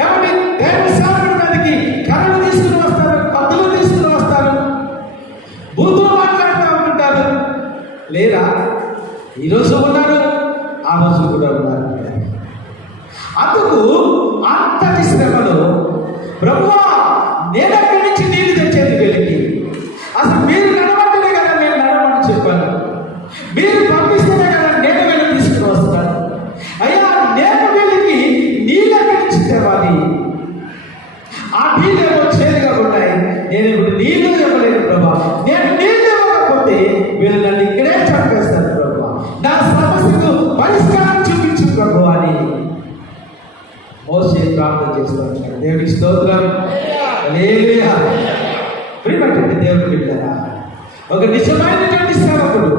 ఏమంటే దేవుని సేవకుడి మీదకి కర్రలు తీసుకుని వస్తారు, కత్తులు తీసుకుని వస్తారు, బూతులు మాట్లాడుతూ ఉంటారు. లేరా? ఈరోజు ఉన్నారు, ఆ రోజు కూడా ఉన్నారు. అందుకు అంతటి శ్రమలో ప్రభువా నేను అక్కడి నుంచి నీళ్లు తెచ్చేది వీళ్ళకి, అసలు మీరు నడవంటేనే కదా నేను నడవని చెప్పాను, మీరు పంపిస్తేనే కదా నేను వీళ్ళు తీసుకుని వస్తాను. అయ్యా, నేను వీళ్ళకి నీళ్ళు అక్కడి నుంచి తేవాలి, ఆ నీళ్ళు ఏమో చేదుగా ఉన్నాయి, నేను ఇప్పుడు నీళ్లు ఇవ్వలేను ప్రభా, నేను నీళ్ళు ఇవ్వకపోతే వీళ్ళు నన్ను ఇక్కడే చంపేస్తాను ప్రభా, నా సమస్యకు పరిష్కారం చూపించు ప్రభు అని మోసే ప్రార్థన చేస్తాను. దేవుడికి స్తోత్రం. హల్లెలూయా. ప్రియమైనటువంటి దేవుని బిడ్డలారా, ఒక నిజమైనటువంటి సేవకుడు,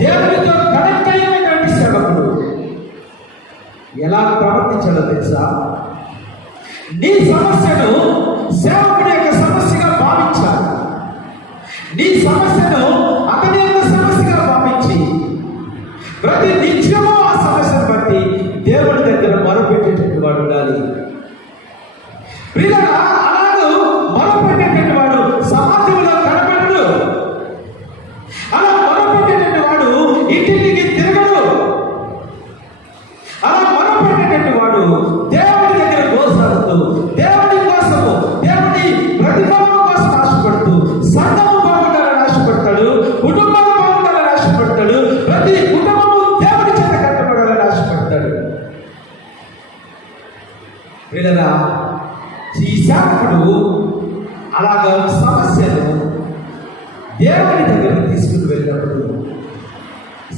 దేవునితో కనెక్ట్ అయినటువంటి సేవకుడు ఎలా ప్రవర్తించాలో తెలుసా? నీ సమస్యను సేవకుడి యొక్క సమస్యగా భావించాలి. నీ సమస్యను అతని యొక్క సమస్యగా భావించి ప్రతి నిత్యము ఆ సమస్యను బట్టి దేవుడి దగ్గర మొరపెట్టేటువంటి వాడు ఉండాలి. ప్రియులారా, అలాగూ మొరపెట్టేటువంటి వాడు సమాజంలో కనబడడు. అలా మొరపెట్టేటువంటి వాడు ఇంటికి తిరగడు. అలా మొరపెట్టేటువంటి వాడు దేవుడి దగ్గర గోసాడుతూ, దేవుడి కోసము, దేవుడి ప్రతిఫలం కోసం ఆశపడుతూ, సంఘము బాగుండాలని ఆశపడతాడు, కుటుంబాలు బాగుండాలని ఆశపడతాడు, ప్రతి కుటుంబము దేవుడి చేత కట్టబడాలని ఆశపడతాడు. వీళ్ళరా, ఈ సేవకుడు అలాగా సమస్యను దేవుడి దగ్గరికి తీసుకుని వెళ్ళినప్పుడు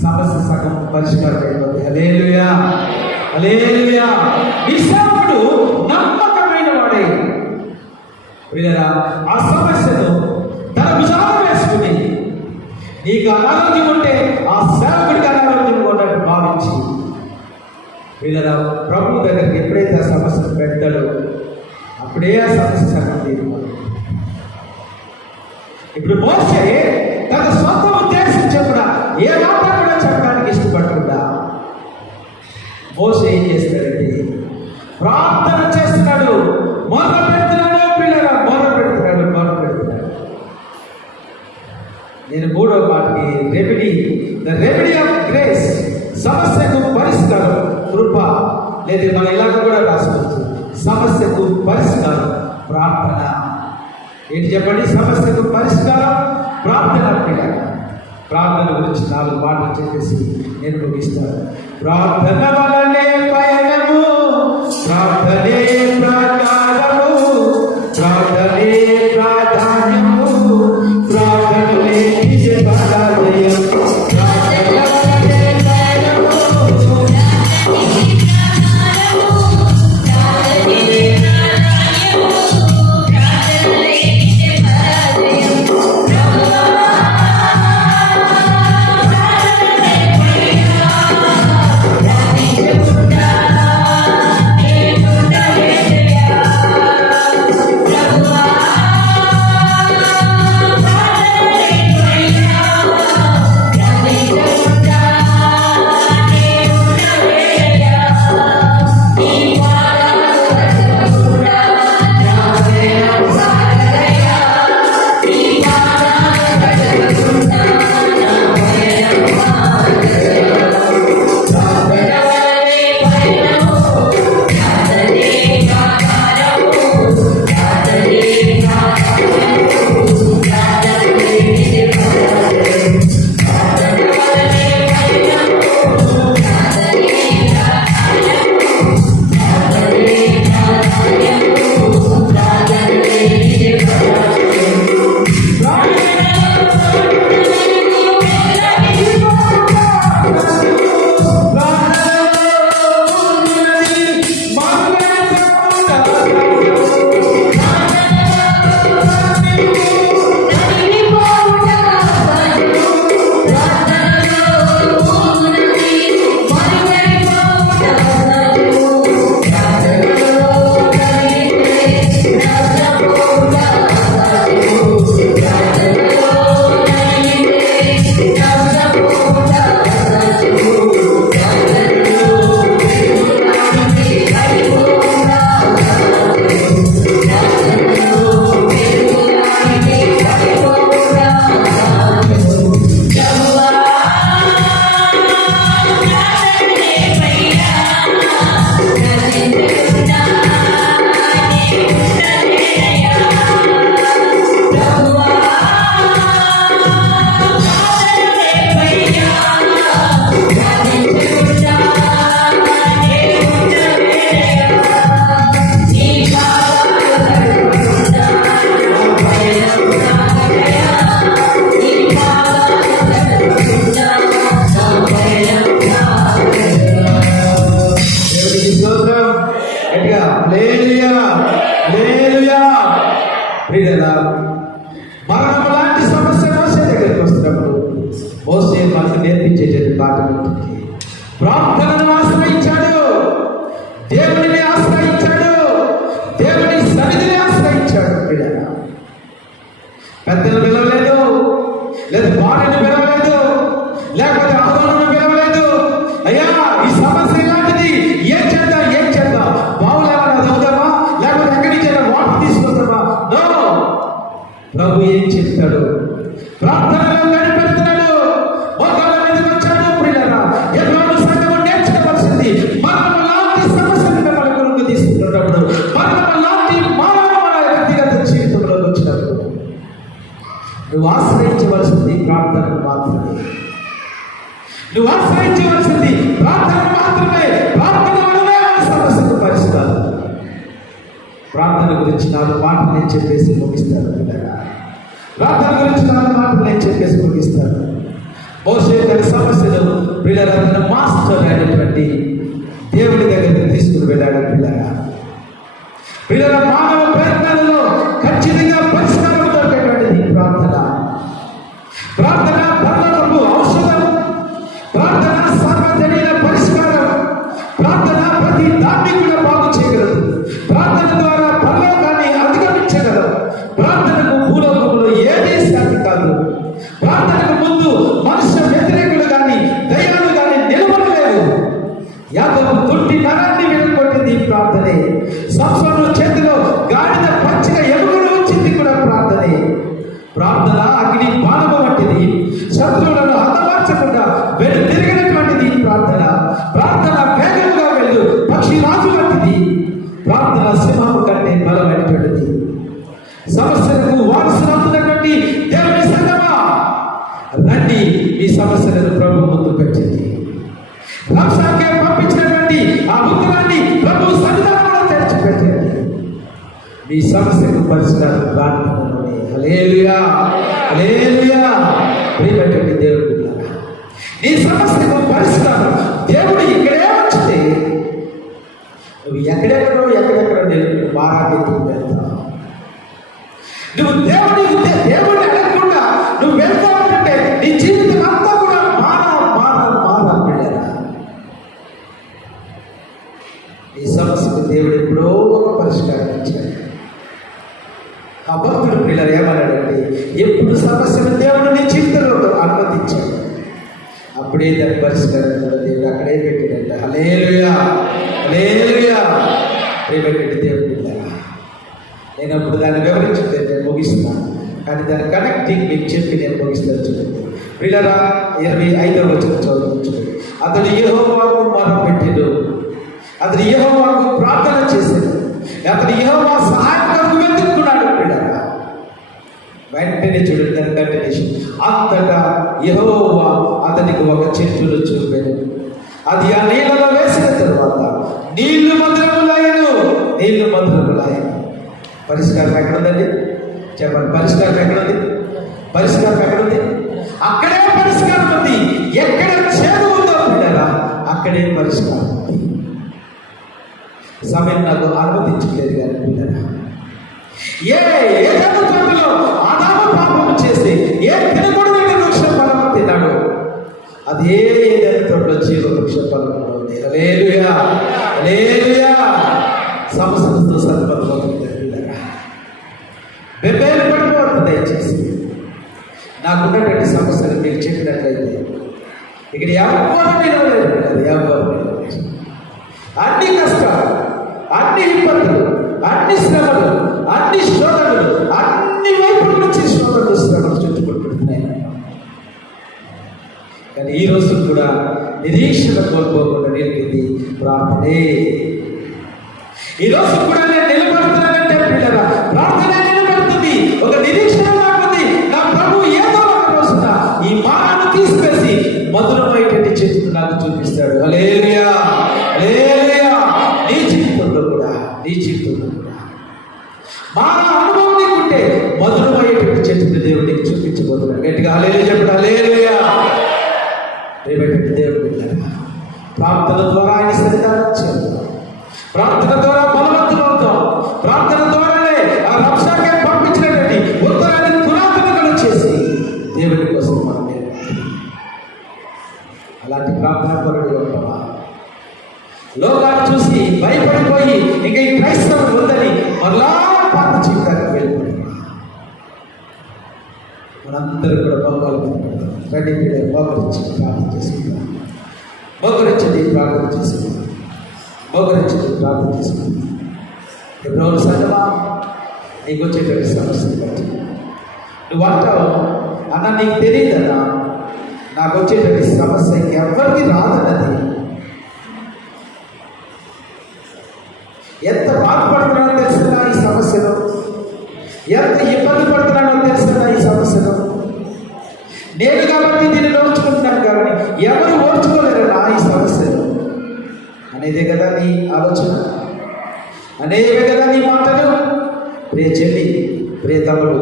సమస్య సగం పరిష్కారం అయిపోతుంది. హల్లెలూయా, హల్లెలూయా. ఈ సేవకుడు నమ్మకమైన వాడే. వీళ్ళరా, ఆ సమస్యను తన భుజాన వేసుకుని, నీకు అనారోగ్యం ఉంటే ఆ సేవకుడికి అనారోగ్యం ఉన్నట్టు భావించి, వీళ్ళరా ప్రభు దగ్గరికి ఎప్పుడైతే ఆ సమస్యను పెడతాడో అప్పుడే ఆ సమస్య సగం తీరుకోవాలి. ఇప్పుడు మోసే తన సొంత ఉద్దేశం చెప్పిన ఏ మాట కూడా చెప్పడానికి ఇష్టపడకుండా మోసే ఏం చేస్తాడంటే ప్రార్థన చేస్తున్నాడు, మొర్ర పెడుతున్నాడు. పిల్లరా, మొర్ర పెడుతున్నాడు. నేను 3వ మాటకి ద రెమెడీ ఆఫ్ గ్రేస్, సమస్యకు పరిష్కారం, కృప. లేదు, మనం ఇలాగ కూడా రాసుకోవచ్చు, సమస్యకు పరిష్కారం ప్రార్థన. ఏంటి చెప్పండి? సమస్యకు పరిష్కారం ప్రార్థన. ప్రార్థన గురించి 4 మాటలు చెప్పేసి నేను ముగిస్తాను. ప్రార్థన వలనే పయనము, ప్రార్థనే ప్రాకారము, ప్రార్థనే ప్రాధాన్యము, ప్రార్థనే విజయ పరాజయం. హల్లెలూయా. ప్రియులారా, మరణం లాంటి సమస్య మోసే దగ్గరికి వస్తున్నప్పుడు మోసే మనకు నేర్పించేటువంటి పాట ఉంటుంది. ప్రార్థనను ఆశ్రయించాడు, దేవుడిని ఆశ్రయించాడు, దేవుని సన్నిధిని ఆశ్రయించాడు. ప్రియులారా, పెద్దలు పిలవలేదు, లేదా భార్యను పిలవలేదు, లేకపోతే ఆదోను పిలవలేదు. అయ్యా ఈ సమస్య ఇలాంటిది, ఏం చేద్దాం బావులేమన్నా చదువుదామా, లేకపోతే ఎక్కడి నుంచి వాటర్ తీసుకొస్తామా? నో, ప్రభు ఏం చెప్తాడు? ప్రార్థనలో కనిపెడుతున్నాడు, మోకాళ్ళ మీదకి వచ్చాడు. ప్రియులారా, ఎన్నో సంఘము నేర్చుకోవాల్సింది మరణం లాంటి సమస్యను మన కొరకు తీసుకున్నప్పుడు, మరణం లాంటి మానవ మన వ్యక్తిగత జీవితంలోకి వచ్చినప్పుడు నువ్వు ఆశ్రయించవలసింది ప్రార్థనను మాత్రమే. నువ్వు ఆశ్రయించవలసింది ప్రార్థన మాత్రమే. ప్రార్థన వల్లనే మన సమస్యకు పరిష్కారం. ప్రార్థన గురించి 4 మాటలు నేను చెప్పేసి ముగిస్తాను. ప్రార్థన గురించి 4 మాటలు నేను చెప్పేసి ముగిస్తాను. మోసే తన సమస్యను పిల్లల మాస్టర్ అయినటువంటి దేవుడి దగ్గరికి తీసుకుని వెళ్ళాడు. పిల్లల మానవ ప్రయత్నాలలో ఖచ్చితంగా పరిష్కారం దొరికేటువంటిది ప్రార్థన. ప్రార్థన పరలోకపు ఔషధం. ప్రార్థన సర్వజనీయ పరిష్కారం. ప్రార్థన ప్రతి దాన్ని కూడా బాగు చేయగలదు. ప్రార్థన ద్వారా పరలోకాన్ని అధిగమించగలదు. ప్రార్థనకు భూలోకంలో ఏదీ శాంతి కాదు. ప్రార్థనకు ముందు మనుష్య వ్యతిరేకులు కానీ దయ్యాలు కానీ నిలబడలేదు. యాకోబు తొట్టి నరాన్ని విరగొట్టింది ప్రార్థనే. సంసోను చేతిలో గాడిద పచ్చిగా ఎముకలు వచ్చింది కూడా ప్రార్థనే. ప్రార్థన అగ్ని బాణము వంటిది. శత్రువులను హతమార్చకుండా వెను తిరిగినటువంటిది ప్రార్థన. ప్రార్థన వేగంగా వెళ్ళు పక్షి రాజు వంటిది. ప్రార్థన సింహము కంటే బలమైనటువంటిది. సమస్యలకు వారసులవుతున్నటువంటి దేవుని సంగమా, రండి ఈ సమస్యలను ప్రభు ముందు పెట్టింది. రంసాకే పంపించినటువంటి ఆ ఉత్తరాన్ని ప్రభు సన్నిధానంలో తెరిచిపెట్టండి. మీ సమస్యకు పరిష్కారం ప్రార్థనలోనే. హల్లెలూయా, హల్లెలూయా. ప్రియమైనటువంటి దేవుడు, నీ సమస్యకు పరిష్కారం దేవుడు ఇక్కడే వచ్చితే నువ్వు ఎక్కడెక్కడో నేను మారాకెత్తుకు వెళ్తావు. నువ్వు దేవుడిని అడగకుండా నువ్వు వెళ్తావంటే నీ జీవితం అంతా కూడా మారా. ఈ సమస్యకు దేవుడు ఎప్పుడో ఒక పరిష్కారం ఇచ్చాడు. ఆ భక్తుడు పిల్లలు ఏమన్నాడంటే, ఎప్పుడు సమస్యను దేవుడు నీ జీవితంలో అనుమతించాడు, అప్పుడే దాని పరిష్కారం దేవుడు అక్కడే పెట్టాడంట. హల్లెలూయా, హల్లెలూయా. ప్రియమైనటువంటి దేవుడు పిల్లరా, నేను అప్పుడు దాన్ని వివరించింది నేను ముగిస్తున్నాను, కానీ దాని కనెక్టింగ్ మీకు చెప్పి నేను ముగిస్తాను. చూడండి పిల్లరా, 25వ వచనం చదువుతుంది. అతడు యెహోవాకు మొరపెట్టెను, అతడు యెహోవాకు ప్రార్థన చేశాడు, అతడు యెహోవా సహాయం కొరకు వెతుక్కున్నాడు. పిల్లరా, వెంటనే చూడండి దాని కంటిన్యూషన్. అంతటా యెహోవా అతనికి ఒక చెట్టును చూపాడు. అది ఆ నీళ్ళలో వేసిన తరువాత నీళ్లు మధురములాయను. పరిష్కారం ఎక్కడుందండి? చెప్పండి, పరిష్కారం ఎక్కడుంది? అక్కడే పరిష్కారం ఉంది. ఎక్కడ చేదు ఉందో పిల్లరా, అక్కడే పరిష్కారం ఉంది. సమయం నాకు అనుమతించలేదు కానీ పిల్లరా, ఏదైనా తోటలో ఆదాము పాపం చేసి తినకూడదని వృక్ష ఫలం తిన్నాడు, అదే ఏదైనా తోటలో జీవ వృక్ష ఫలం ఉంది. హల్లెలూయా, హల్లెలూయా. సమస్యలతో సరిపడిపోతుంది పిల్లరా, బెబ్బేలు పడిపోతుంది. దయచేసి నాకున్నటువంటి సమస్యలు మీకు చెప్పినట్లయితే ఇక్కడ ఎవరు నిలవలేదు. అన్ని కష్టాలు, అన్ని ఇబ్బందులు, అన్ని శ్రమలు, అన్ని శోధనలు, అన్ని వైపుల నుంచి శ్రమలు చుట్టుకుంటున్నాయి. కానీ ఈ రోజు కూడా నిరీక్షణ కోల్పోకుండా నిలిపింది ప్రార్థనే. ఈ రోజు కూడా నేను నిలబడుతున్నానంటే పిల్లరా, ప్రార్థన నిలబడుతుంది. ఒక నిరీక్షణ నాకుంది. నా ప్రభు ఏదో ఒక రోజున ఈ మానను తీసుకొచ్చి మధురమైనటువంటి చేతులు నాకు చూపిస్తాడు. హల్లెలూయా, హల్లెలూయా. నీ జీవితంలో కూడా మాన అనుభవం నీకుంటే మధురమైనటువంటి చేతులు దేవుడికి చూపించబోతున్నాడు. గట్టిగా హల్లెలూయా చెప్పండి. హల్లెలూయా. దేవుడు ప్రార్థన ద్వారా ఆయన సన్నిధానం చేద్దాం. ప్రార్థన ద్వారా బలవంతులు అవుతాం. ప్రార్థన ద్వారా రబ్షాకే పంపించినటువంటి ఉత్తరాన్ని తునాతునకలు చేసి దేవుడి కోసం మనం అలాంటి ప్రార్థన పరుడు ఉంటావా? లోకాన్ని చూసి భయపడిపోయి ఇక ఈ క్రైస్తవం వద్దని మరలా పాత జీవితానికి వెళ్ళిపోయి మనందరూ కూడా మోకాలు రెడీ మోకరించి ప్రార్థన చేసుకుంటాం. మోకరించండి, ప్రార్థన చేసుకుంటాం. మోకరించండి, ప్రార్థన చేసుకుంటాం. ఎప్పుడు సంగమా నీకు వచ్చేటువంటి సమస్యలు బట్టి నువ్వు అంటావు, అన్న నీకు తెలియదన్నా నాకు వచ్చేటువంటి సమస్య ఎవరికి రాదన్నది. ఎంత బాధపడుతున్నానో తెలుసునా ఈ సమస్యలో, ఎంత ఇబ్బంది పడుతున్నానో తెలుసునా ఈ సమస్యలో. నేను కాబట్టి దీన్ని ఓర్చుకుంటున్నాను కానీ ఎవరు ఓర్చుకోలేరన్నా ఈ సమస్యలో అనేదే కదా నీ ఆలోచన, అనేవే కదా నీ మాటలు. ప్రియ చెల్లి, ప్రియ తమ్ముడు,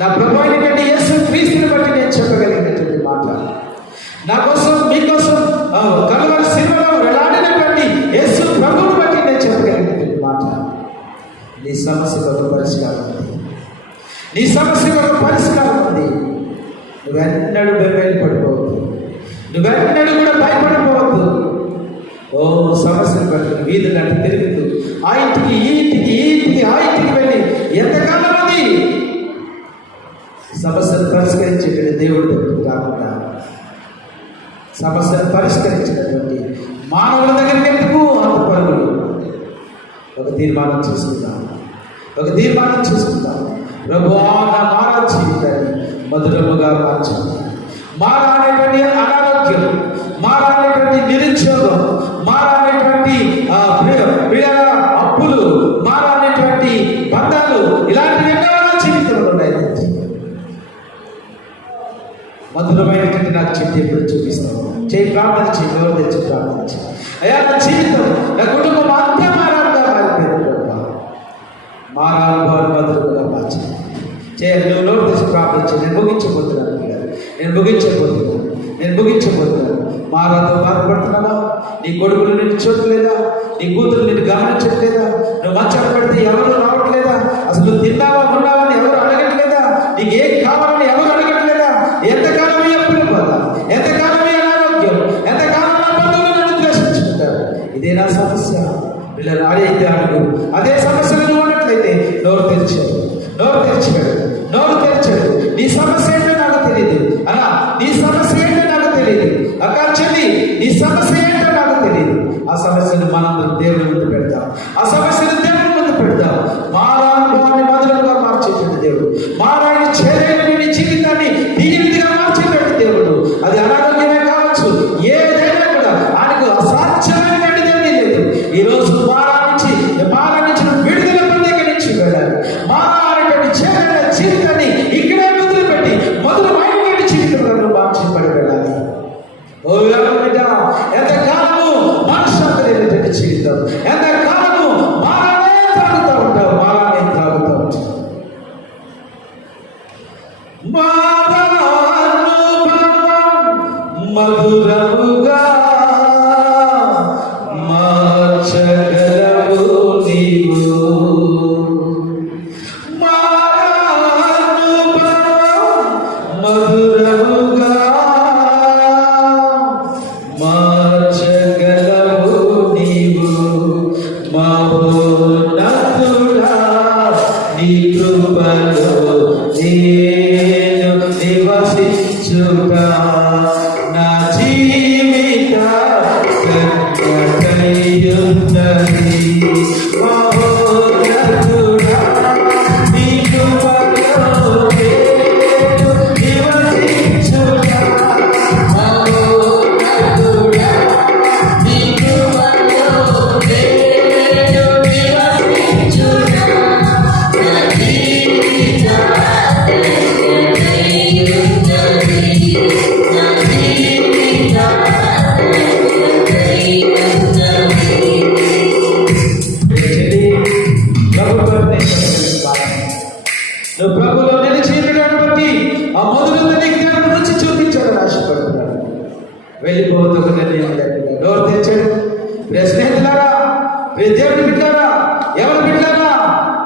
నా ప్రభు అయినటువంటి యేసు క్రీస్తుని బట్టి నేను చెప్పగలిగినటువంటి మాట, నా కోసం మీకోసం కలువరి శిలువలో వేలాడినటువంటి యేసు ప్రభువుని బట్టి నేను చెప్పగలిగినటువంటి మాట. నీ సమస్యకు ఒక పరిష్కారం ఉంది, నీ సమస్యకు ఒక పరిష్కారం ఉంది. నువ్వెన్నడూ బెంబేలు పడిపోవద్దు, నువ్వెన్నడూ కూడా భయపడిపోవద్దు. ఓ సమస్యను పట్టుకుని వీధులు అంటే తిరుగుతూ ఆ ఇంటికి ఈ ఇంటికి ఈ ఇంటికి ఆ ఇంటికి వెళ్ళి ఎంతకాలం అది సమస్యను పరిష్కరించేటువంటి దేవుడి దగ్గర కాకుండా సమస్యను పరిష్కరించినటువంటి మానవుల దగ్గరికి ఎందుకు అంత పరుగులు? ఒక తీర్మానం చేసుకుందాం, ఒక తీర్మానం చేసుకుందాం. ప్రభువా, నా మారా జీవితాన్ని మధురముగా మార్చండి. మారానేటువంటి అనారోగ్యం, మారానేటువంటి నిరుద్యోగం, మారానేటువంటి అప్పులు, మారానేటువంటి బంధాలు, ఇలాంటివి ఎన్నో జీవితంలో ఉన్నాయి. మధురమైనటువంటి నాకు చెట్టు ఎప్పుడు చూపిస్తాను. చేయి ప్రార్థన చేయి, ఎవరు తెచ్చి ప్రార్థన చేయి. అయ్యా, నా జీవితం, నా కుటుంబం అంతా మారాలుగా మారిపోయింది. మారానుభవాలు మధురముగా మార్చండి. చేయాలి. నువ్వు నోరు తెచ్చి ప్రార్థన చేయి. నేను ముగించబోతున్నాను, నేను ముగించబోతున్నాను. మారాతో బాధపడుతున్నావా? నీ కొడుకులు నిన్ను చూడలేదా? నీ కూతురు నిన్ను గమనించట్లేదా? నువ్వు మంచాలు పెడితే ఎవరు రావట్లేదా? అసలు నువ్వు తిన్నావా ఉన్నావా అని ఎవరు అడగట్లేదా? నీకు ఏం కావాలని ఎవరు అడగట్లేదా? ఎంతకాలం ఈ అప్పులు బాధ, ఎంతకాలం ఈ అనారోగ్యం, ఎంతకాలం నా బంధువులు నన్ను ద్వేషించుకుంటారు? ఇదే నా సమస్య. పిల్లలు అడిగితే అడుగు. అదే సమస్యలు నువ్వు అన్నట్లయితే నోరు తెరిచాడు, నోరు తెరిచాడు, నోరు తెరిచాడు. నీ సమస్య ఏంటో నాకు తెలియదు అలా, నీ సమస్య ఏంటో నాకు తెలియదు అక్క, చెల్లి, నీ సమస్య ఏంటో నాకు తెలియదు. ఆ సమస్యను మనందరం దేవుని ముందు పెడతాం, ఆ సమస్యను దేవుని ముందు పెడతాం. మారానుభవాన్ని మధురంగా మార్చేటువంటి దేవుడు, మారాన్ని చేరేటువంటి నీ జీవితాన్ని దీనిగా మార్చేటువంటి దేవుడు. అది అనారోగ్యమే కావచ్చు, ఏదైనా కూడా ఆయనకు అసాధ్యమైనటువంటిదేమీ లేదు. ఈరోజు మారా నుంచి విడుదల పొందే నుంచి వెళ్ళాలి. మారా అనేటువంటి చేరే జీవితాన్ని ఇక్కడే వదిలిపెట్టి మధురమైనటువంటి జీవితంలో మార్చిపడి వెళ్ళాలి. ఓ బిడ్డ, ఎంతకాలము మనశ్శాంతి లేనటువంటి జీవితం, ఎంతకాలము మారానే త్రాగుతూ ఉంటావు, మారానే త్రాగుతూ ఉంటావు. మధురముగా మార్చగలవు నీవు, మధురముగా మార్చగలవు నీవు. మహోన్నతుడా, నీ కృపలో నేను నివసించుగా, నా జీవిత కృపకైయున్నది. మహోన్నతుడా, నీ కృపలో నేను నివసించుగా, మహోన్నతుడా, నీ కృపలో నేను నివసించుగా, నా జీవిత నువ్వు ప్రభులో నిలిచినటువంటి బట్టి ఆ మొదలు నీకు దేవుడు రుచి చూపించాలని ఆశపడుతున్నాడు. వెళ్ళిపోవద్దు ఒక నిర్ణయం లేకుండా నోరు తెచ్చాడు. ప్రియ స్నేహితులారా, ప్రియ దేవుడి బిడ్డారా, ఎవరి బిడ్డారా,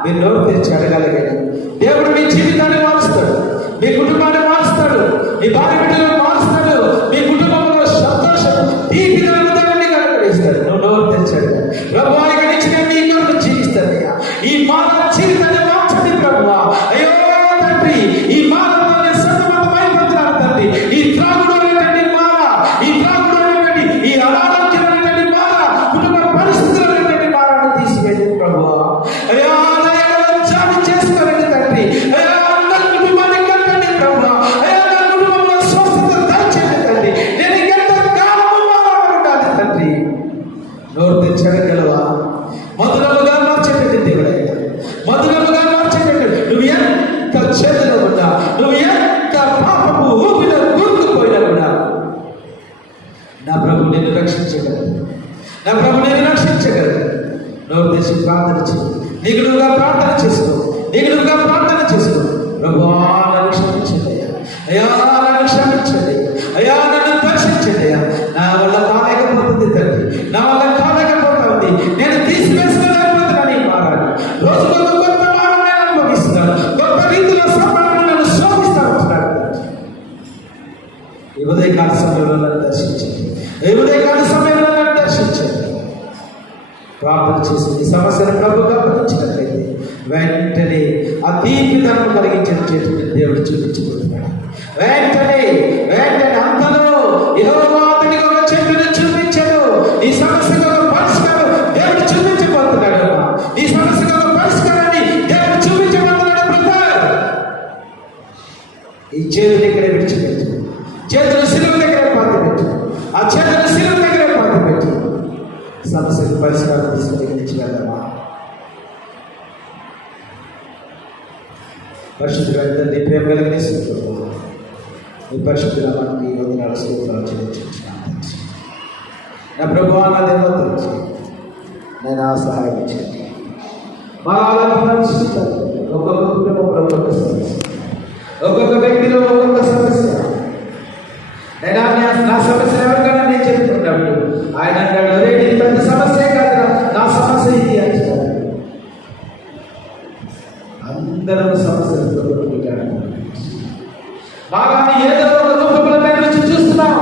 మీరు నోరు నోరు తెరిచి అడగలిగాడు. దేవుడు మీ జీవితాన్ని మారుస్తాడు, మీ కుటుంబాన్ని మారుస్తాడు, మీ భార్య బిడ్డలను మారుస్తాడు, మీ కుటుంబంలో సంతోషం తీపిదలను దేవుడిని కనుగొనిస్తాడు. నువ్వు నోరు తెరిచి అడగాలి. ప్రభువా ఇక నుంచి నేను నీ కొరకు జీవిస్తానయ్యా, ఈ మానవ జీవితాన్ని మార్చండి ప్రభువా. అయ్యో తండ్రి, ఈ మానవతో నేను సతమతమైపోతున్నాను తండ్రి. ఈ త్రాగుడు అనేటువంటి మాన, ఈ త్రాగుడు అనేటువంటి ఈ అనారోగ్యం అనేటువంటి మాన, కుటుంబ పరిస్థితులు అనేటువంటి మానను తీసివేయండి ప్రభువా. అయ్యా జాబు చేసుకోండి తండ్రి. అయ్యా నా కుటుంబాన్ని కట్టండి ప్రభువా. అయ్యా నా కుటుంబంలో స్వస్థత దయచేయండి తండ్రి. నేను ఎంత కాలము మానవుడు ఉండాలి తండ్రి. నోరు తెచ్చగలవా? మధురముగా మార్చేటట్టు దేవుడయ్యా, మధురముగా మార్చేటట్టు. నువ్వు ఎంత చేతిలో ఉన్నా, నువ్వు ఎంత పాపపు ఊపిలో కూరుకుపోయినా కూడా నా ప్రభు నేను రక్షించగలరు, నా ప్రభు నేను రక్షించగలరు. నోరు తెచ్చి ప్రార్థన చేయి, నీకు నువ్వుగా ప్రార్థన చేసుకో, నీకు నువ్వుగా ప్రార్థన చేసుకో. ప్రభువా నన్ను క్షమించండి అయ్యా, అయ్యా నన్ను క్షమించండి అయ్యా, నన్ను దర్శించండి అయ్యా. నా వల్ల కాలేకపోతుంది తండ్రి, నా వల్ల కాలేకపోతా ఉంది. నేను తీసివేసుకోలేకపోతున్నాను ఈ మారాన్ని. రోజుకొక కొత్త మారం నేను అనుభవిస్తున్నాను, కొత్త రీతిలో సంపాదన నన్ను శోధిస్తాను ఉంటున్నాడు. ఈ ఉదయకాల సమయంలో నన్ను దర్శించండి, ఈ ఉదయకాల సమయంలో నన్ను దర్శించండి. ప్రార్థన చేసి ఈ సమస్యను ప్రభుగా భరించినట్లయితే వెంటనే ఆ తీపిదనం కలిగించిన చేతులు దేవుడు చూపించబోతున్నాడు. వెంటనే అంతలో యెహోవా అతనికి ఒక చెట్టును చూపించాడు. ఈ సమస్యకు ఒక పరిష్కారం దేవుడు చూపించబోతున్నాడు. ఈ సమస్యకు ఒక పరిష్కారాన్ని దేవుడు చూపించబోతున్నాడు. బ్రదర్, ఈ చేతులు ఇక్కడే విడిచిపెట్టు, చేతులు శిలువ దగ్గర పాతిపెట్టు, ఆ చేతులు శిలువ దగ్గర పాతిపెట్టు. సమస్యకు పరిష్కారం తీసుకుని వెళ్దామా? పరిశుద్ధుడైన తండ్రి, ప్రేమ కలిగిన యేసు, మీ పరిశుద్ధ నామానికి వందనాలు స్తోత్రాలు చెల్లించుకుంటున్నాను. నా ప్రభువా, నా దేవత నేను ఆ సహాయం చేయండి. మా ఒక్కొక్క కుటుంబంలో ఒక్కొక్క సమస్య, ఒక్కొక్క వ్యక్తిలో ఒక్కొక్క సమస్య. నేను నా సమస్య ఎవరికైనా నేను చెప్తున్నాడు. ఆయన అంటాడు, అరే ఇది పెద్ద సమస్య కాదు, నా సమస్య ఇది అంటాడు. అందరం సమస్యలతో కొట్టుకుంటాడు. బాగా ఏదో ఒక రూపంలో మేము నుంచి చూస్తున్నాం.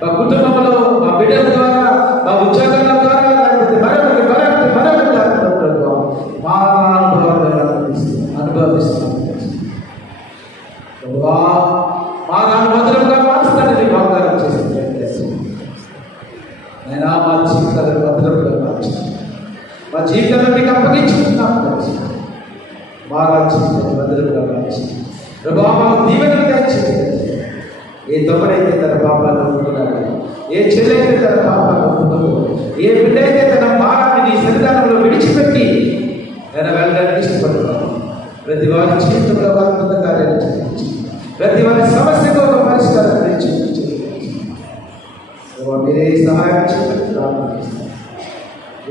మా కుటుంబంలో, మా బిడ్డల ద్వారా, మా ఉద్యోగాల ద్వారా, లేకపోతే మరొకటి మా అనుభవిస్తున్నాం. మా మధురంగా మార్చుతానని వాగ్దానం చేస్తుంది. నేను మా జీవితాలను మధురంగా మార్చాను, మా జీవితాలను మీకు అప్పగించుకుంటున్నాను. మా జీవితాన్ని మధురంగా మార్చి ప్రభావ మాకు దీవెనలు దయచేయండి. ఏ దొంగడైతే తన పాపాలను ఒప్పుకున్నాడు, ఏ చెల్లైతే తన పాపాలను ఒప్పుకోదు, ఏ బిడ్డ అయితే తన భారాన్ని నీ సన్నిధానంలో విడిచిపెట్టి నేను వెళ్ళడానికి ఇష్టపడుతున్నాను. ప్రతి వారి జీవితంలో వారి ముందు కార్యాలు చేయించి, ప్రతి వారి సమస్యకు ఒక పరిష్కారం తెచ్చి మీరే సహాయం చేయడానికి ప్రారంభిస్తాను.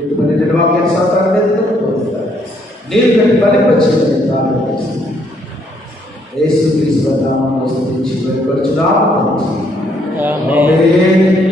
ఇంటి పన్నెండు వాక్యాన్ని సంతానం నీరు కట్టి పనిపచ్చిందని ప్రారంభిస్తాను. యేసుక్రీస్తు నామములో స్తుతించి వేడుకొనుచున్నాము. ఆమేన్.